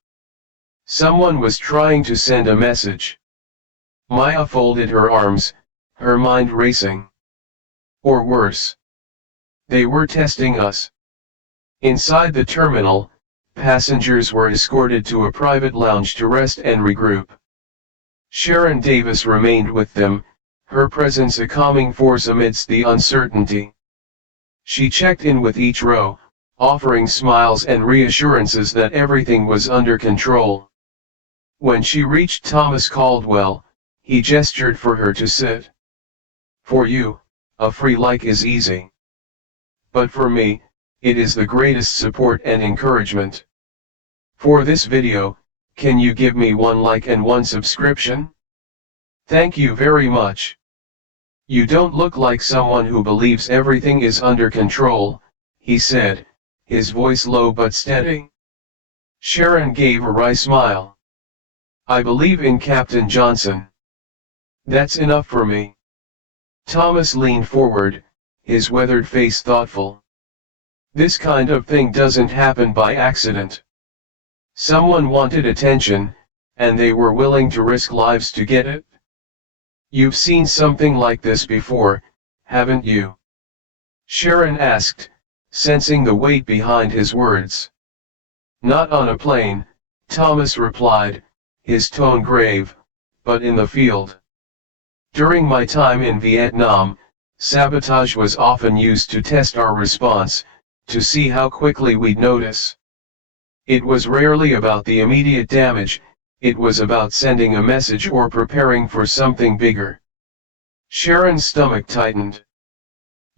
"Someone was trying to send a message." Maya folded her arms, her mind racing. Or worse. They were testing us. Inside the terminal, passengers were escorted to a private lounge to rest and regroup. Sharon Davis remained with them, her presence a calming force amidst the uncertainty. She checked in with each row, offering smiles and reassurances that everything was under control. When she reached Thomas Caldwell, he gestured for her to sit. "For you, a free like is easy. But for me, it is the greatest support and encouragement. For this video, can you give me 1 like and 1 subscription? Thank you very much. You don't look like someone who believes everything is under control," he said, his voice low but steady. Sharon gave a wry smile. "I believe in Captain Johnson. That's enough for me." Thomas leaned forward, his weathered face thoughtful. "This kind of thing doesn't happen by accident. Someone wanted attention, and they were willing to risk lives to get it. You've seen something like this before, haven't you?" Sharon asked, sensing the weight behind his words. "Not on a plane," Thomas replied, his tone grave, "but in the field. During my time in Vietnam, sabotage was often used to test our response, to see how quickly we'd notice. It was rarely about the immediate damage, it was about sending a message or preparing for something bigger." Sharon's stomach tightened.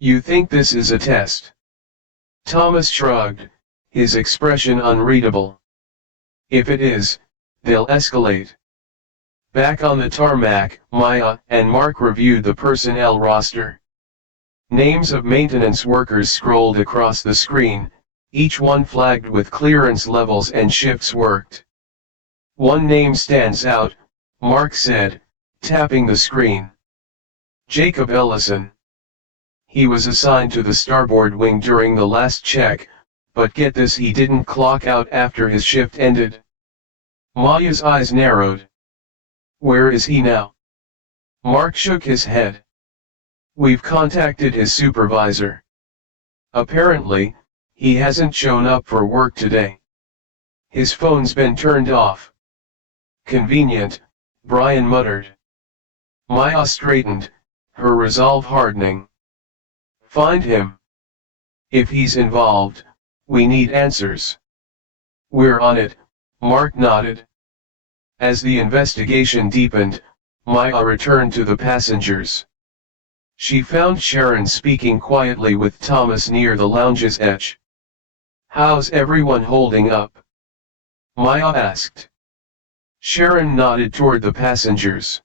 "You think this is a test?" Thomas shrugged, his expression unreadable. "If it is, they'll escalate." Back on the tarmac, Maya and Mark reviewed the personnel roster. Names of maintenance workers scrolled across the screen, each one flagged with clearance levels and shifts worked. "One name stands out," Mark said, tapping the screen. "Jacob Ellison. He was assigned to the starboard wing during the last check, but get this, he didn't clock out after his shift ended." Maya's eyes narrowed. "Where is he now?" Mark shook his head. "We've contacted his supervisor. Apparently, he hasn't shown up for work today. His phone's been turned off." "Convenient," Brian muttered. Maya straightened, her resolve hardening. "Find him. If he's involved, we need answers." "We're on it," Mark nodded. As the investigation deepened, Maya returned to the passengers. She found Sharon speaking quietly with Thomas near the lounge's edge. "How's everyone holding up?" Maya asked. Sharon nodded toward the passengers.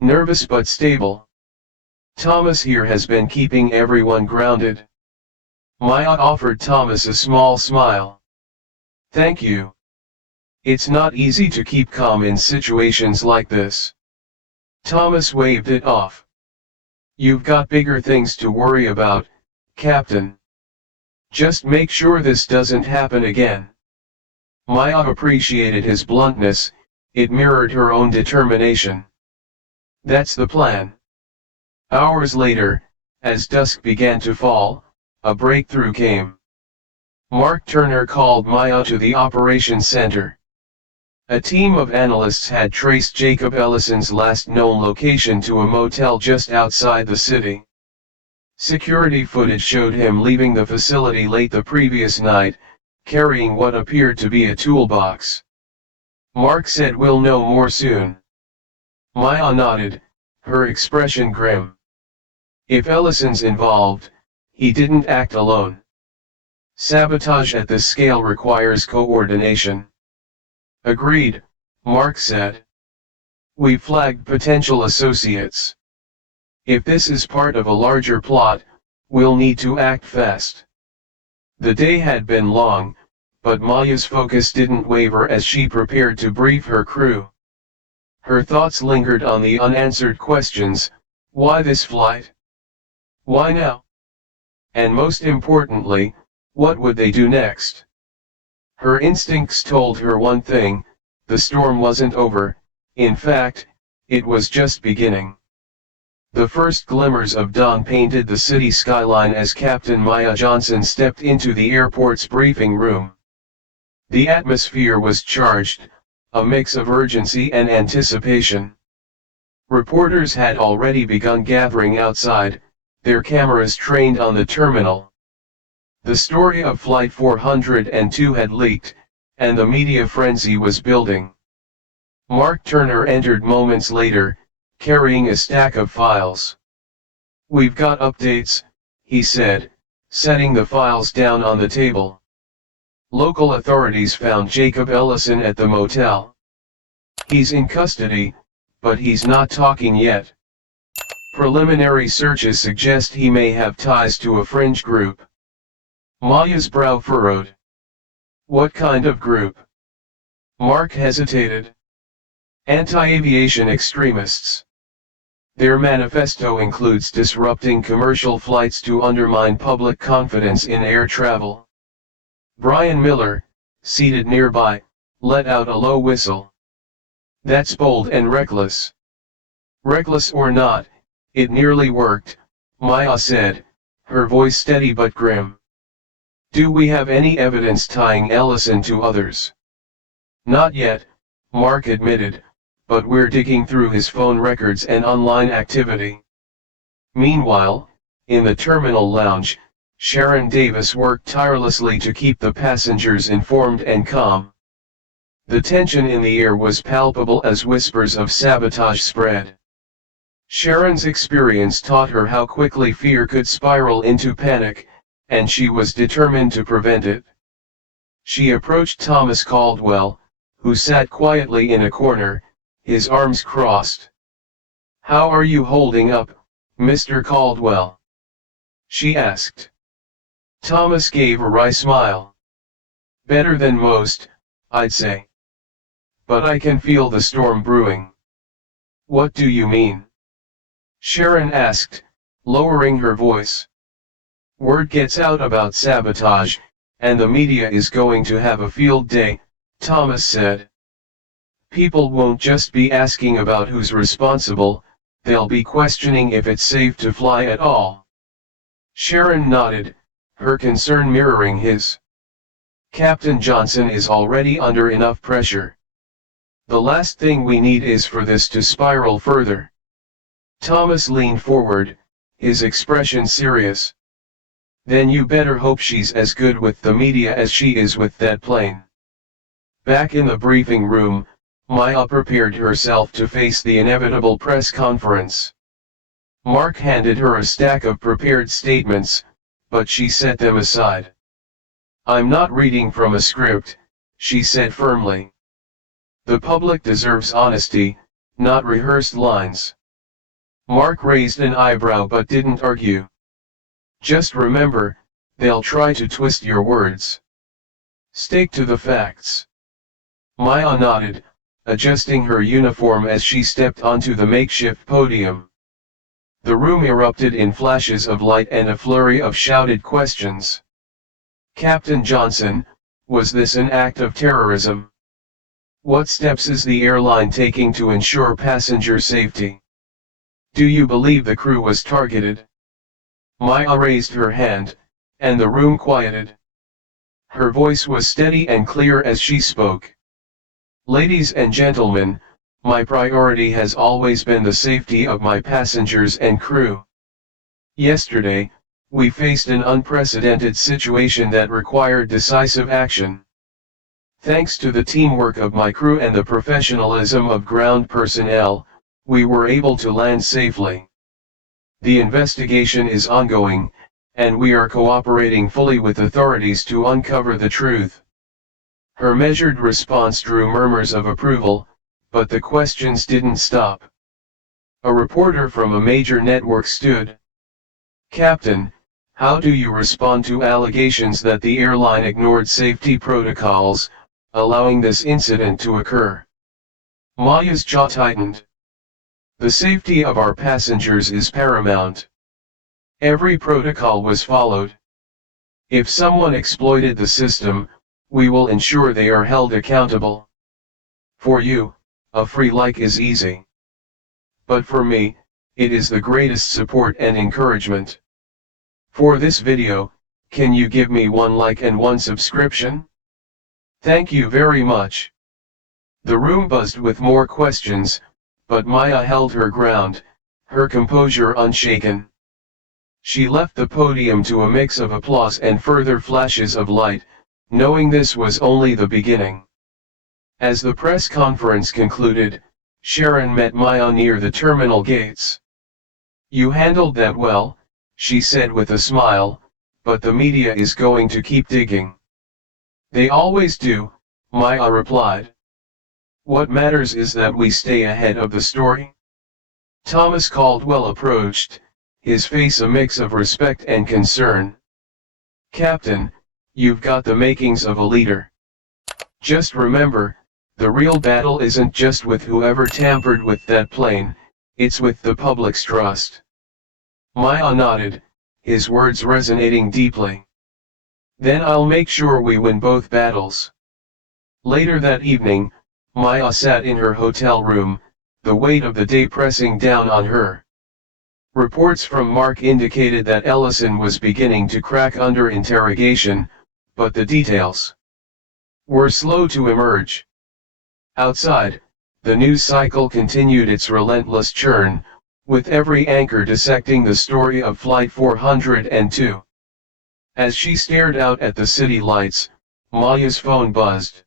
"Nervous but stable. Thomas here has been keeping everyone grounded." Maya offered Thomas a small smile. "Thank you. It's not easy to keep calm in situations like this." Thomas waved it off. "You've got bigger things to worry about, Captain. Just make sure this doesn't happen again." Maya appreciated his bluntness, it mirrored her own determination. "That's the plan." Hours later, as dusk began to fall, a breakthrough came. Mark Turner called Maya to the operations center. A team of analysts had traced Jacob Ellison's last known location to a motel just outside the city. Security footage showed him leaving the facility late the previous night, carrying what appeared to be a toolbox. Mark said we'll know more soon. Maya nodded, her expression grim. If Ellison's involved, he didn't act alone. Sabotage at this scale requires coordination. Agreed, Mark said. We flagged potential associates. If this is part of a larger plot, we'll need to act fast. The day had been long, but Maya's focus didn't waver as she prepared to brief her crew. Her thoughts lingered on the unanswered questions: why this flight? Why now? And most importantly, what would they do next? Her instincts told her one thing: the storm wasn't over, in fact, it was just beginning. The first glimmers of dawn painted the city skyline as Captain Maya Johnson stepped into the airport's briefing room. The atmosphere was charged, a mix of urgency and anticipation. Reporters had already begun gathering outside, their cameras trained on the terminal. The story of Flight 402 had leaked, and the media frenzy was building. Mark Turner entered moments later, carrying a stack of files. We've got updates, he said, setting the files down on the table. Local authorities found Jacob Ellison at the motel. He's in custody, but he's not talking yet. Preliminary searches suggest he may have ties to a fringe group. Maya's brow furrowed. What kind of group? Mark hesitated. Anti-aviation extremists. Their manifesto includes disrupting commercial flights to undermine public confidence in air travel. Brian Miller, seated nearby, let out a low whistle. That's bold and reckless. Reckless or not, it nearly worked, Maya said, her voice steady but grim. Do we have any evidence tying Ellison to others? Not yet, Mark admitted, but we're digging through his phone records and online activity. Meanwhile, in the terminal lounge, Sharon Davis worked tirelessly to keep the passengers informed and calm. The tension in the air was palpable as whispers of sabotage spread. Sharon's experience taught her how quickly fear could spiral into panic, and she was determined to prevent it. She approached Thomas Caldwell, who sat quietly in a corner, his arms crossed. How are you holding up, Mr. Caldwell? She asked. Thomas gave a wry smile. Better than most, I'd say. But I can feel the storm brewing. What do you mean? Sharon asked, lowering her voice. Word gets out about sabotage, and the media is going to have a field day, Thomas said. People won't just be asking about who's responsible, they'll be questioning if it's safe to fly at all. Sharon nodded, her concern mirroring his. Captain Johnson is already under enough pressure. The last thing we need is for this to spiral further. Thomas leaned forward, his expression serious. Then you better hope she's as good with the media as she is with that plane. Back in the briefing room, Maya prepared herself to face the inevitable press conference. Mark handed her a stack of prepared statements, but she set them aside. I'm not reading from a script, she said firmly. The public deserves honesty, not rehearsed lines. Mark raised an eyebrow but didn't argue. Just remember, they'll try to twist your words. Stick to the facts. Maya nodded, adjusting her uniform as she stepped onto the makeshift podium. The room erupted in flashes of light and a flurry of shouted questions. Captain Johnson, was this an act of terrorism? What steps is the airline taking to ensure passenger safety? Do you believe the crew was targeted? Maya raised her hand, and the room quieted. Her voice was steady and clear as she spoke. Ladies and gentlemen, my priority has always been the safety of my passengers and crew. Yesterday, we faced an unprecedented situation that required decisive action. Thanks to the teamwork of my crew and the professionalism of ground personnel, we were able to land safely. The investigation is ongoing, and we are cooperating fully with authorities to uncover the truth. Her measured response drew murmurs of approval, but the questions didn't stop. A reporter from a major network stood. "Captain, how do you respond to allegations that the airline ignored safety protocols, allowing this incident to occur?" Maya's jaw tightened. "The safety of our passengers is paramount. Every protocol was followed. If someone exploited the system, we will ensure they are held accountable. For you, a free like is easy. But for me, it is the greatest support and encouragement. For this video, can you give me 1 like and 1 subscription? Thank you very much." The room buzzed with more questions, but Maya held her ground, her composure unshaken. She left the podium to a mix of applause and further flashes of light, knowing this was only the beginning. As the press conference concluded, Sharon met Maya near the terminal gates. "You handled that well," she said with a smile, "but the media is going to keep digging." "They always do," Maya replied. "What matters is that we stay ahead of the story." Thomas Caldwell approached, his face a mix of respect and concern. "Captain, you've got the makings of a leader. Just remember, the real battle isn't just with whoever tampered with that plane, it's with the public's trust." Maya nodded, his words resonating deeply. "Then I'll make sure we win both battles." Later that evening, Maya sat in her hotel room, the weight of the day pressing down on her. Reports from Mark indicated that Ellison was beginning to crack under interrogation, but the details were slow to emerge. Outside, the news cycle continued its relentless churn, with every anchor dissecting the story of Flight 402. As she stared out at the city lights, Maya's phone buzzed.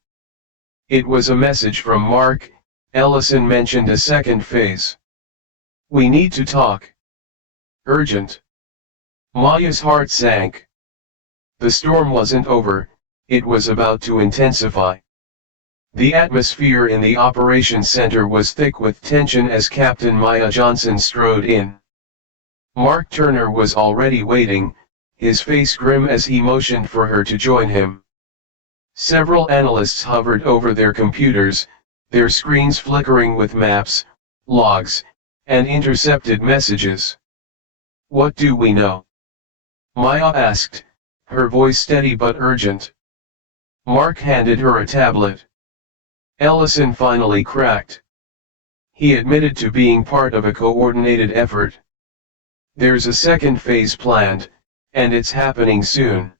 It was a message from Mark. Ellison mentioned a second phase. "We need to talk. Urgent." Maya's heart sank. The storm wasn't over, it was about to intensify. The atmosphere in the operations center was thick with tension as Captain Maya Johnson strode in. Mark Turner was already waiting, his face grim as he motioned for her to join him. Several analysts hovered over their computers, their screens flickering with maps, logs, and intercepted messages. "What do we know?" Maya asked, her voice steady but urgent. Mark handed her a tablet. Ellison finally cracked. He admitted to being part of a coordinated effort. "There's a second phase planned, and it's happening soon."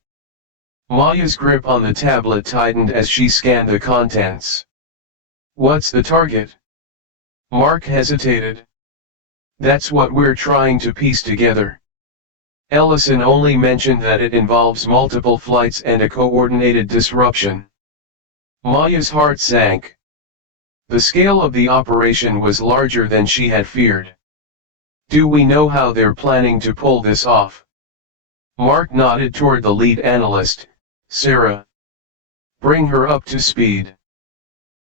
Maya's grip on the tablet tightened as she scanned the contents. "What's the target?" Mark hesitated. "That's what we're trying to piece together. Ellison only mentioned that it involves multiple flights and a coordinated disruption." Maya's heart sank. The scale of the operation was larger than she had feared. "Do we know how they're planning to pull this off?" Mark nodded toward the lead analyst, Sarah. "Bring her up to speed."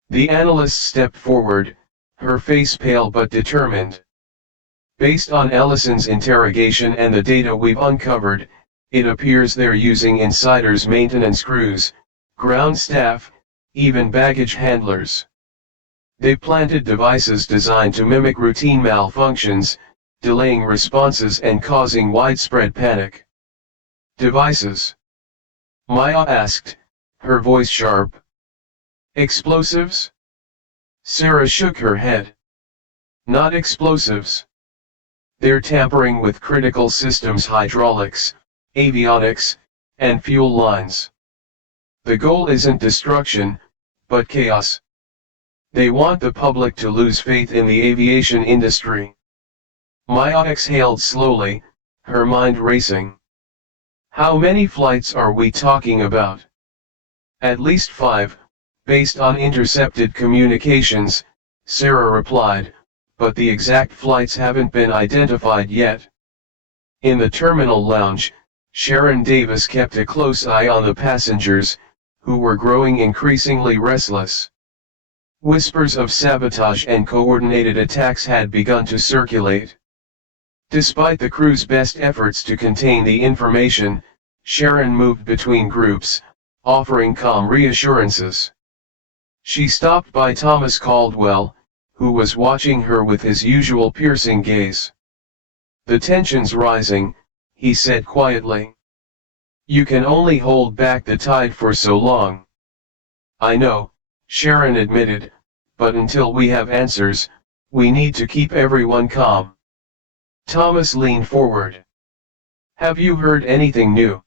The analyst stepped forward, her face pale but determined. "Based on Ellison's interrogation and the data we've uncovered, it appears they're using insiders, maintenance crews, ground staff, even baggage handlers. They planted devices designed to mimic routine malfunctions, delaying responses and causing widespread panic." "Devices?" Maya asked, her voice sharp. "Explosives?" Sarah shook her head. "Not explosives. They're tampering with critical systems, hydraulics, avionics, and fuel lines. The goal isn't destruction, but chaos. They want the public to lose faith in the aviation industry. Maya exhaled slowly, her mind racing. How many flights are we talking about? At least 5, based on intercepted communications, Sarah replied, but the exact flights haven't been identified yet. In the terminal lounge, Sharon Davis kept a close eye on the passengers, who were growing increasingly restless. Whispers of sabotage and coordinated attacks had begun to circulate. Despite the crew's best efforts to contain the information, Sharon moved between groups, offering calm reassurances. She stopped by Thomas Caldwell, who was watching her with his usual piercing gaze. "The tension's rising," he said quietly. "You can only hold back the tide for so long." "I know," Sharon admitted, "but until we have answers, we need to keep everyone calm." Thomas leaned forward. "Have you heard anything new?"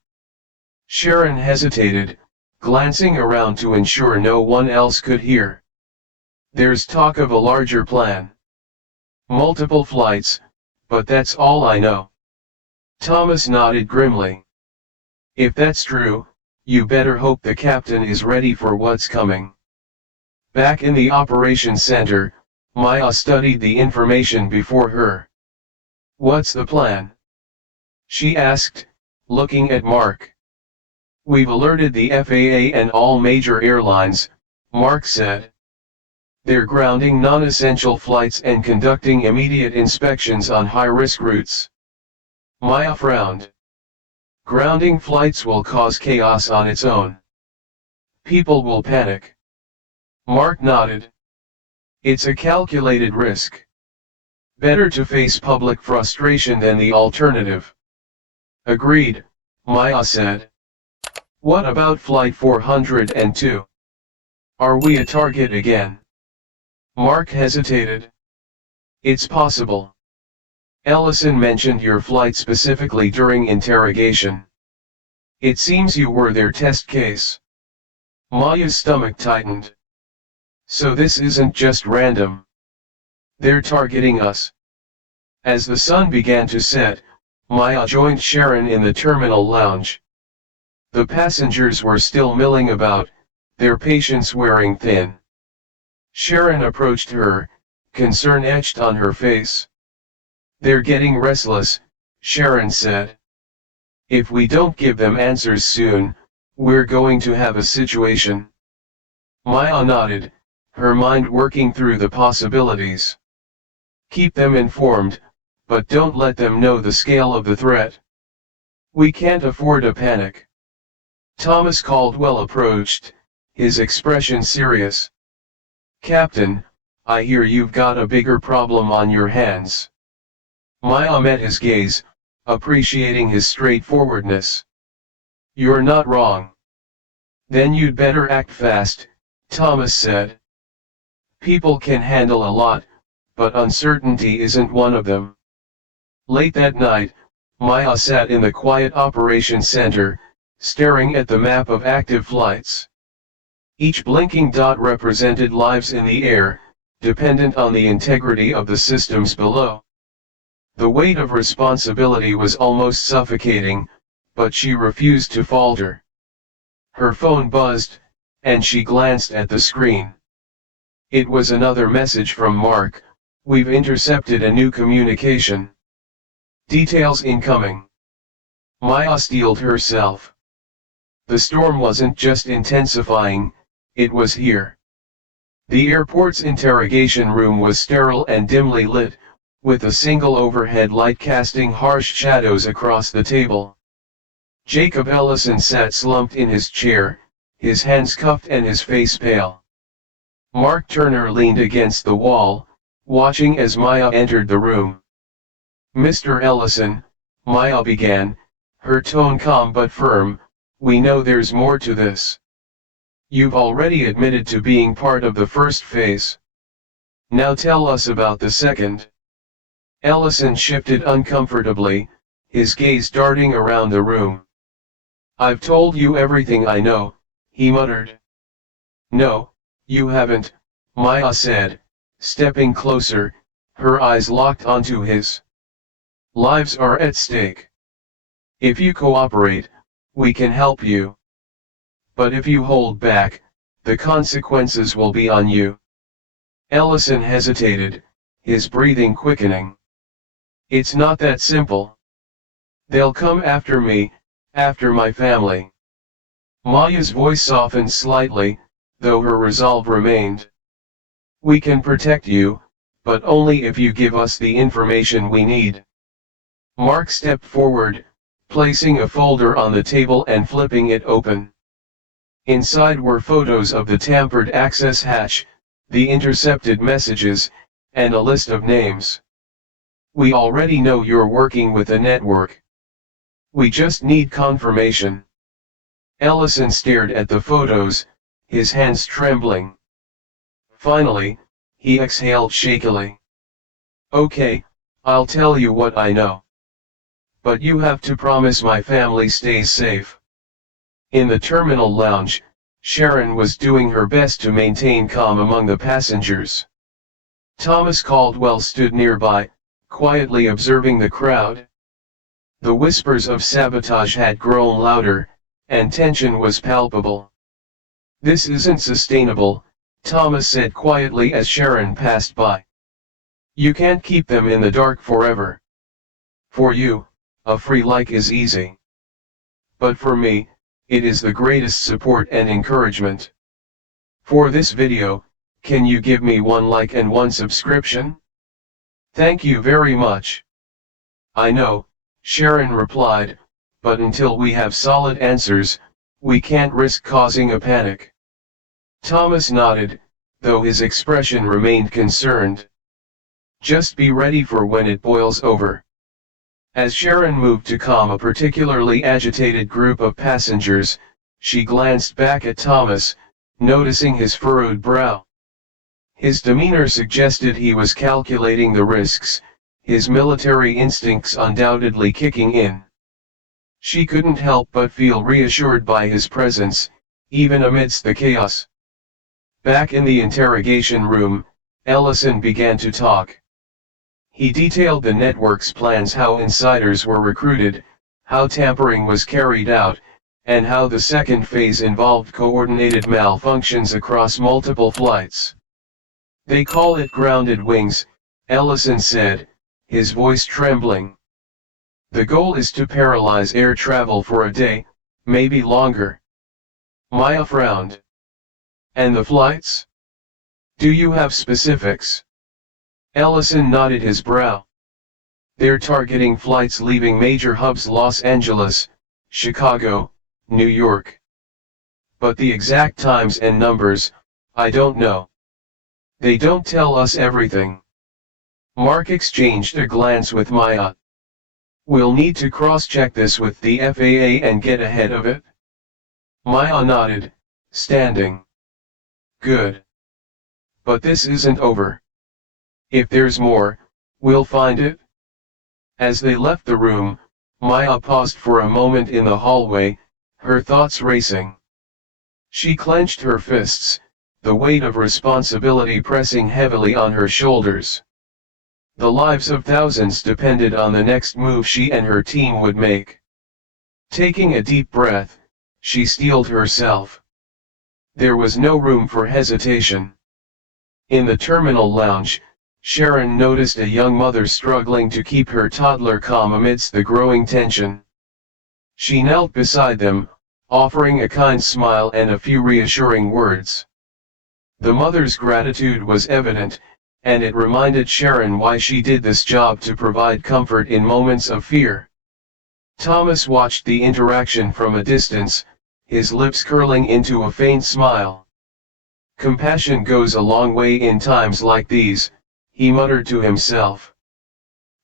Sharon hesitated, glancing around to ensure no one else could hear. "There's talk of a larger plan. Multiple flights, but that's all I know." Thomas nodded grimly. "If that's true, you better hope the captain is ready for what's coming." Back in the operations center, Maya studied the information before her. "What's the plan?" she asked, looking at Mark. "We've alerted the FAA and all major airlines," Mark said. "They're grounding non-essential flights and conducting immediate inspections on high-risk routes." Maya frowned. "Grounding flights will cause chaos on its own. People will panic." Mark nodded. "It's a calculated risk. Better to face public frustration than the alternative." "Agreed," Maya said. "What about Flight 402? Are we a target again?" Mark hesitated. "It's possible. Ellison mentioned your flight specifically during interrogation. It seems you were their test case." Maya's stomach tightened. "So this isn't just random. They're targeting us." As the sun began to set, Maya joined Sharon in the terminal lounge. The passengers were still milling about, their patience wearing thin. Sharon approached her, concern etched on her face. "They're getting restless," Sharon said. "If we don't give them answers soon, we're going to have a situation." Maya nodded, her mind working through the possibilities. "Keep them informed, but don't let them know the scale of the threat. We can't afford a panic." Thomas Caldwell approached, his expression serious. "Captain, I hear you've got a bigger problem on your hands." Maya met his gaze, appreciating his straightforwardness. "You're not wrong." "Then you'd better act fast," Thomas said. "People can handle a lot, but uncertainty isn't one of them." Late that night, Maya sat in the quiet operations center, staring at the map of active flights. Each blinking dot represented lives in the air, dependent on the integrity of the systems below. The weight of responsibility was almost suffocating, but she refused to falter. Her phone buzzed, and she glanced at the screen. It was another message from Mark: "We've intercepted a new communication. Details incoming." Maya steeled herself. The storm wasn't just intensifying, it was here. The airport's interrogation room was sterile and dimly lit, with a single overhead light casting harsh shadows across the table. Jacob Ellison sat slumped in his chair, his hands cuffed and his face pale. Mark Turner leaned against the wall, watching as Maya entered the room. "Mr. Ellison," Maya began, her tone calm but firm, "we know there's more to this. You've already admitted to being part of the first phase. Now tell us about the second." Ellison shifted uncomfortably, his gaze darting around the room. "I've told you everything I know," he muttered. "No, you haven't," Maya said, stepping closer, her eyes locked onto his. Lives are at stake. If you cooperate, we can help you. But if you hold back, the consequences will be on you. Ellison hesitated, his breathing quickening. It's not that simple. They'll come after me, after my family. Maya's voice softened slightly, though her resolve remained. We can protect you, but only if you give us the information we need. Mark stepped forward, placing a folder on the table and flipping it open. Inside were photos of the tampered access hatch, the intercepted messages, and a list of names. We already know you're working with a network. We just need confirmation. Ellison stared at the photos, his hands trembling. Finally, he exhaled shakily. Okay, I'll tell you what I know. But you have to promise my family stays safe. In the terminal lounge, Sharon was doing her best to maintain calm among the passengers. Thomas Caldwell stood nearby, quietly observing the crowd. The whispers of sabotage had grown louder, and tension was palpable. This isn't sustainable, Thomas said quietly as Sharon passed by. You can't keep them in the dark forever. For you, a free like is easy. But for me, it is the greatest support and encouragement. For this video, can you give me 1 like and 1 subscription? Thank you very much. I know, Sharon replied, but until we have solid answers, we can't risk causing a panic. Thomas nodded, though his expression remained concerned. Just be ready for when it boils over. As Sharon moved to calm a particularly agitated group of passengers, she glanced back at Thomas, noticing his furrowed brow. His demeanor suggested he was calculating the risks, his military instincts undoubtedly kicking in. She couldn't help but feel reassured by his presence, even amidst the chaos. Back in the interrogation room, Ellison began to talk. He detailed the network's plans, how insiders were recruited, how tampering was carried out, and how the second phase involved coordinated malfunctions across multiple flights. They call it grounded wings, Ellison said, his voice trembling. The goal is to paralyze air travel for a day, maybe longer. Maya frowned. And the flights? Do you have specifics? Ellison nodded his brow. They're targeting flights leaving major hubs Los Angeles, Chicago, New York. But the exact times and numbers, I don't know. They don't tell us everything. Mark exchanged a glance with Maya. We'll need to cross-check this with the FAA and get ahead of it. Maya nodded, standing. Good. But this isn't over. If there's more, we'll find it. As they left the room, Maya paused for a moment in the hallway, her thoughts racing. She clenched her fists, the weight of responsibility pressing heavily on her shoulders. The lives of thousands depended on the next move she and her team would make. Taking a deep breath, she steeled herself. There was no room for hesitation. In the terminal lounge, Sharon noticed a young mother struggling to keep her toddler calm amidst the growing tension. She knelt beside them, offering a kind smile and a few reassuring words. The mother's gratitude was evident, and it reminded Sharon why she did this job, to provide comfort in moments of fear. Thomas watched the interaction from a distance, his lips curling into a faint smile. Compassion goes a long way in times like these, he muttered to himself.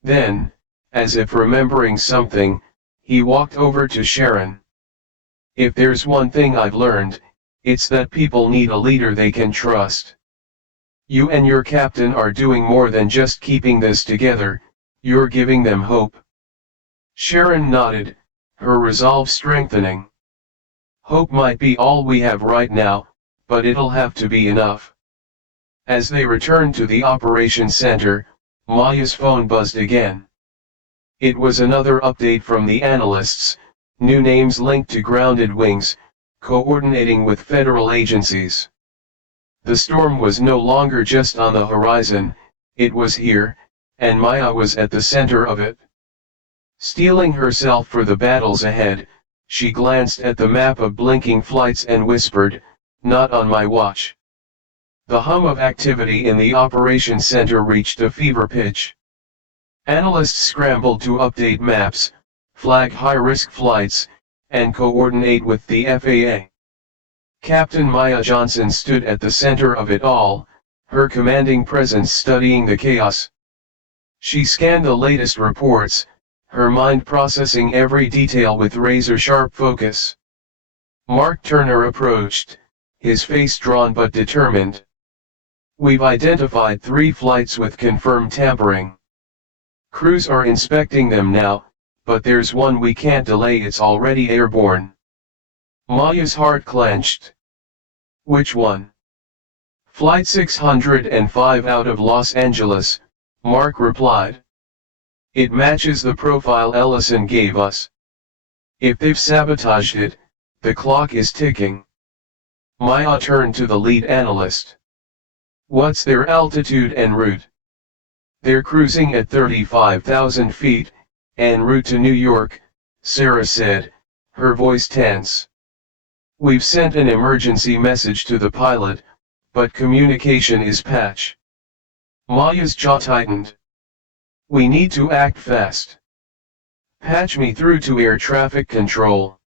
Then, as if remembering something, he walked over to Sharon. If there's one thing I've learned, it's that people need a leader they can trust. You and your captain are doing more than just keeping this together, you're giving them hope. Sharon nodded, her resolve strengthening. Hope might be all we have right now, but it'll have to be enough. As they returned to the operations center, Maya's phone buzzed again. It was another update from the analysts, new names linked to grounded wings, coordinating with federal agencies. The storm was no longer just on the horizon, it was here, and Maya was at the center of it. Steeling herself for the battles ahead, she glanced at the map of blinking flights and whispered, "Not on my watch." The hum of activity in the operations center reached a fever pitch. Analysts scrambled to update maps, flag high-risk flights, and coordinate with the FAA. Captain Maya Johnson stood at the center of it all, her commanding presence studying the chaos. She scanned the latest reports, her mind processing every detail with razor-sharp focus. Mark Turner approached, his face drawn but determined. "We've identified 3 flights with confirmed tampering. Crews are inspecting them now, but there's one we can't delay, it's already airborne." Maya's heart clenched. "Which one?" "Flight 605 out of Los Angeles," Mark replied. "It matches the profile Ellison gave us. If they've sabotaged it, the clock is ticking." Maya turned to the lead analyst. "What's their altitude en route?" "They're cruising at 35,000 feet, en route to New York," Sarah said, her voice tense. "We've sent an emergency message to the pilot, but communication is patched." Maya's jaw tightened. "We need to act fast. Patch me through to air traffic control."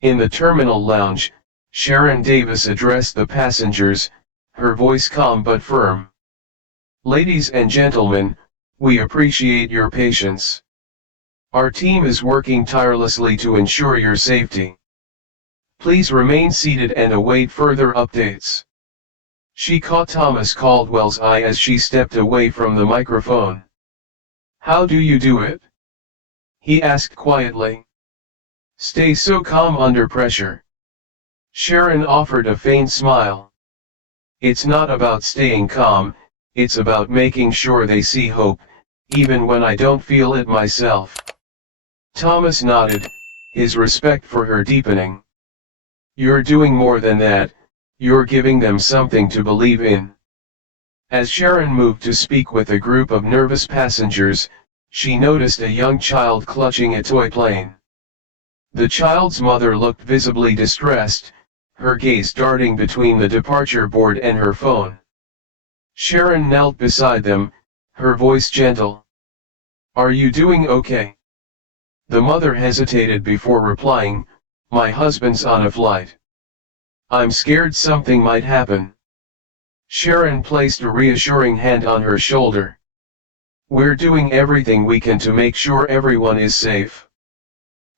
In the terminal lounge, Sharon Davis addressed the passengers, her voice calm but firm. "Ladies and gentlemen, we appreciate your patience. Our team is working tirelessly to ensure your safety. Please remain seated and await further updates." She caught Thomas Caldwell's eye as she stepped away from the microphone. "How do you do it?" he asked quietly. "Stay so calm under pressure." Sharon offered a faint smile. "It's not about staying calm, it's about making sure they see hope, even when I don't feel it myself." Thomas nodded, his respect for her deepening. "You're doing more than that, you're giving them something to believe in." As Sharon moved to speak with a group of nervous passengers, she noticed a young child clutching a toy plane. The child's mother looked visibly distressed, her gaze darting between the departure board and her phone. Sharon knelt beside them, her voice gentle. "Are you doing okay?" The mother hesitated before replying, "My husband's on a flight. I'm scared something might happen." Sharon placed a reassuring hand on her shoulder. "We're doing everything we can to make sure everyone is safe.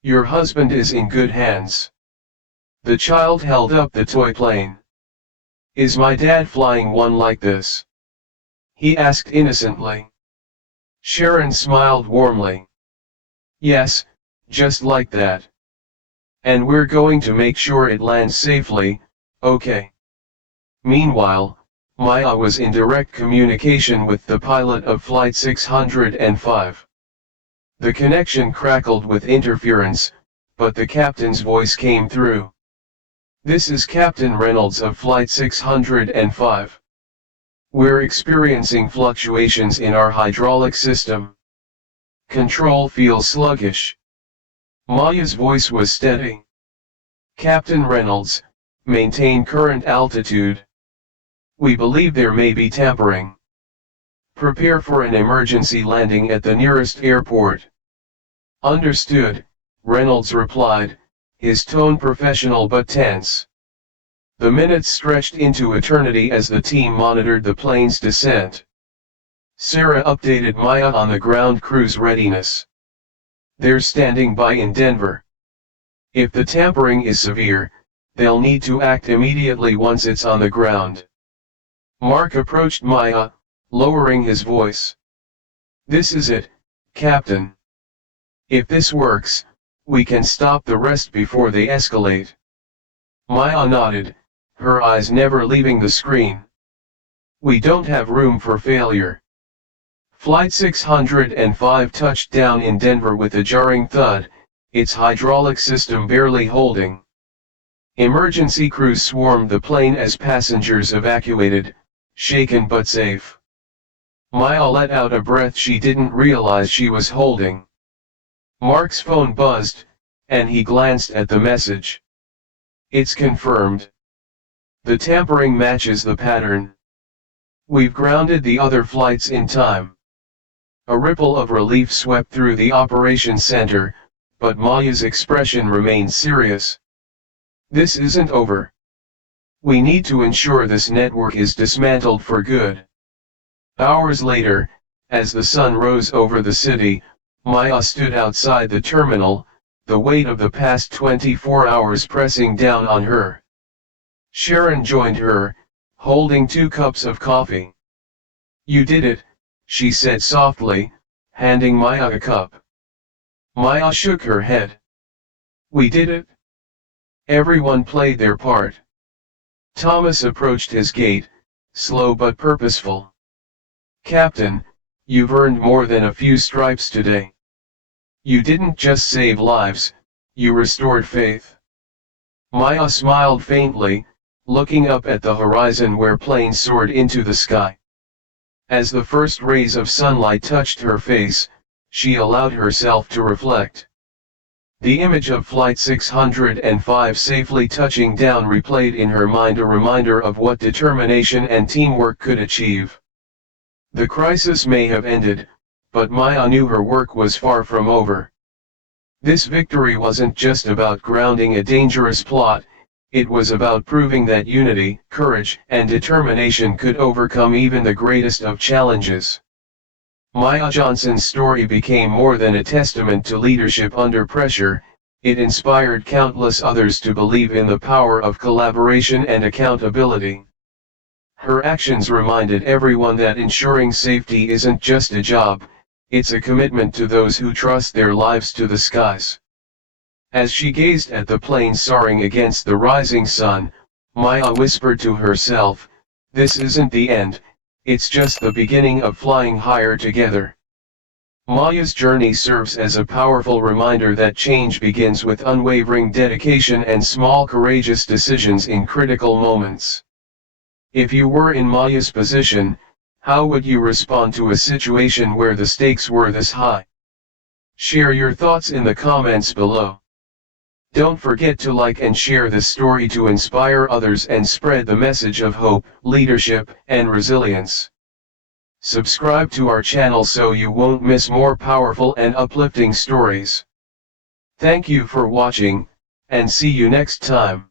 Your husband is in good hands." The child held up the toy plane. "Is my dad flying one like this?" he asked innocently. Sharon smiled warmly. "Yes, just like that. And we're going to make sure it lands safely, okay?" Meanwhile, Maya was in direct communication with the pilot of Flight 605. The connection crackled with interference, but the captain's voice came through. "This is Captain Reynolds of Flight 605. We're experiencing fluctuations in our hydraulic system. Control feels sluggish." Maya's voice was steady. "Captain Reynolds, maintain current altitude. We believe there may be tampering. Prepare for an emergency landing at the nearest airport." "Understood," Reynolds replied, his tone professional but tense. The minutes stretched into eternity as the team monitored the plane's descent. Sarah updated Maya on the ground crew's readiness. "They're standing by in Denver. If the tampering is severe, they'll need to act immediately once it's on the ground." Mark approached Maya, lowering his voice. "This is it, Captain. If this works, we can stop the rest before they escalate." Maya nodded, her eyes never leaving the screen. We don't have room for failure. Flight 605 touched down in Denver with a jarring thud, its hydraulic system barely holding. Emergency crews swarmed the plane as passengers evacuated, shaken but safe. Maya let out a breath she didn't realize she was holding. Mark's phone buzzed, and he glanced at the message. It's confirmed. The tampering matches the pattern. We've grounded the other flights in time. A ripple of relief swept through the operations center, but Maya's expression remained serious. This isn't over. We need to ensure this network is dismantled for good. Hours later, as the sun rose over the city, Maya stood outside the terminal, the weight of the past 24 hours pressing down on her. Sharon joined her, holding 2 cups of coffee. You did it, she said softly, handing Maya a cup. Maya shook her head. We did it. Everyone played their part. Thomas approached his gate, slow but purposeful. Captain, you've earned more than a few stripes today. You didn't just save lives, you restored faith. Maya smiled faintly, looking up at the horizon where planes soared into the sky. As the first rays of sunlight touched her face, she allowed herself to reflect. The image of Flight 605 safely touching down replayed in her mind, a reminder of what determination and teamwork could achieve. The crisis may have ended, but Maya knew her work was far from over. This victory wasn't just about grounding a dangerous plot, it was about proving that unity, courage, and determination could overcome even the greatest of challenges. Maya Johnson's story became more than a testament to leadership under pressure, it inspired countless others to believe in the power of collaboration and accountability. Her actions reminded everyone that ensuring safety isn't just a job, it's a commitment to those who trust their lives to the skies. As she gazed at the plane soaring against the rising sun, Maya whispered to herself, this isn't the end, it's just the beginning of flying higher together. Maya's journey serves as a powerful reminder that change begins with unwavering dedication and small courageous decisions in critical moments. If you were in Maya's position, how would you respond to a situation where the stakes were this high? Share your thoughts in the comments below. Don't forget to like and share this story to inspire others and spread the message of hope, leadership, and resilience. Subscribe to our channel so you won't miss more powerful and uplifting stories. Thank you for watching, and see you next time.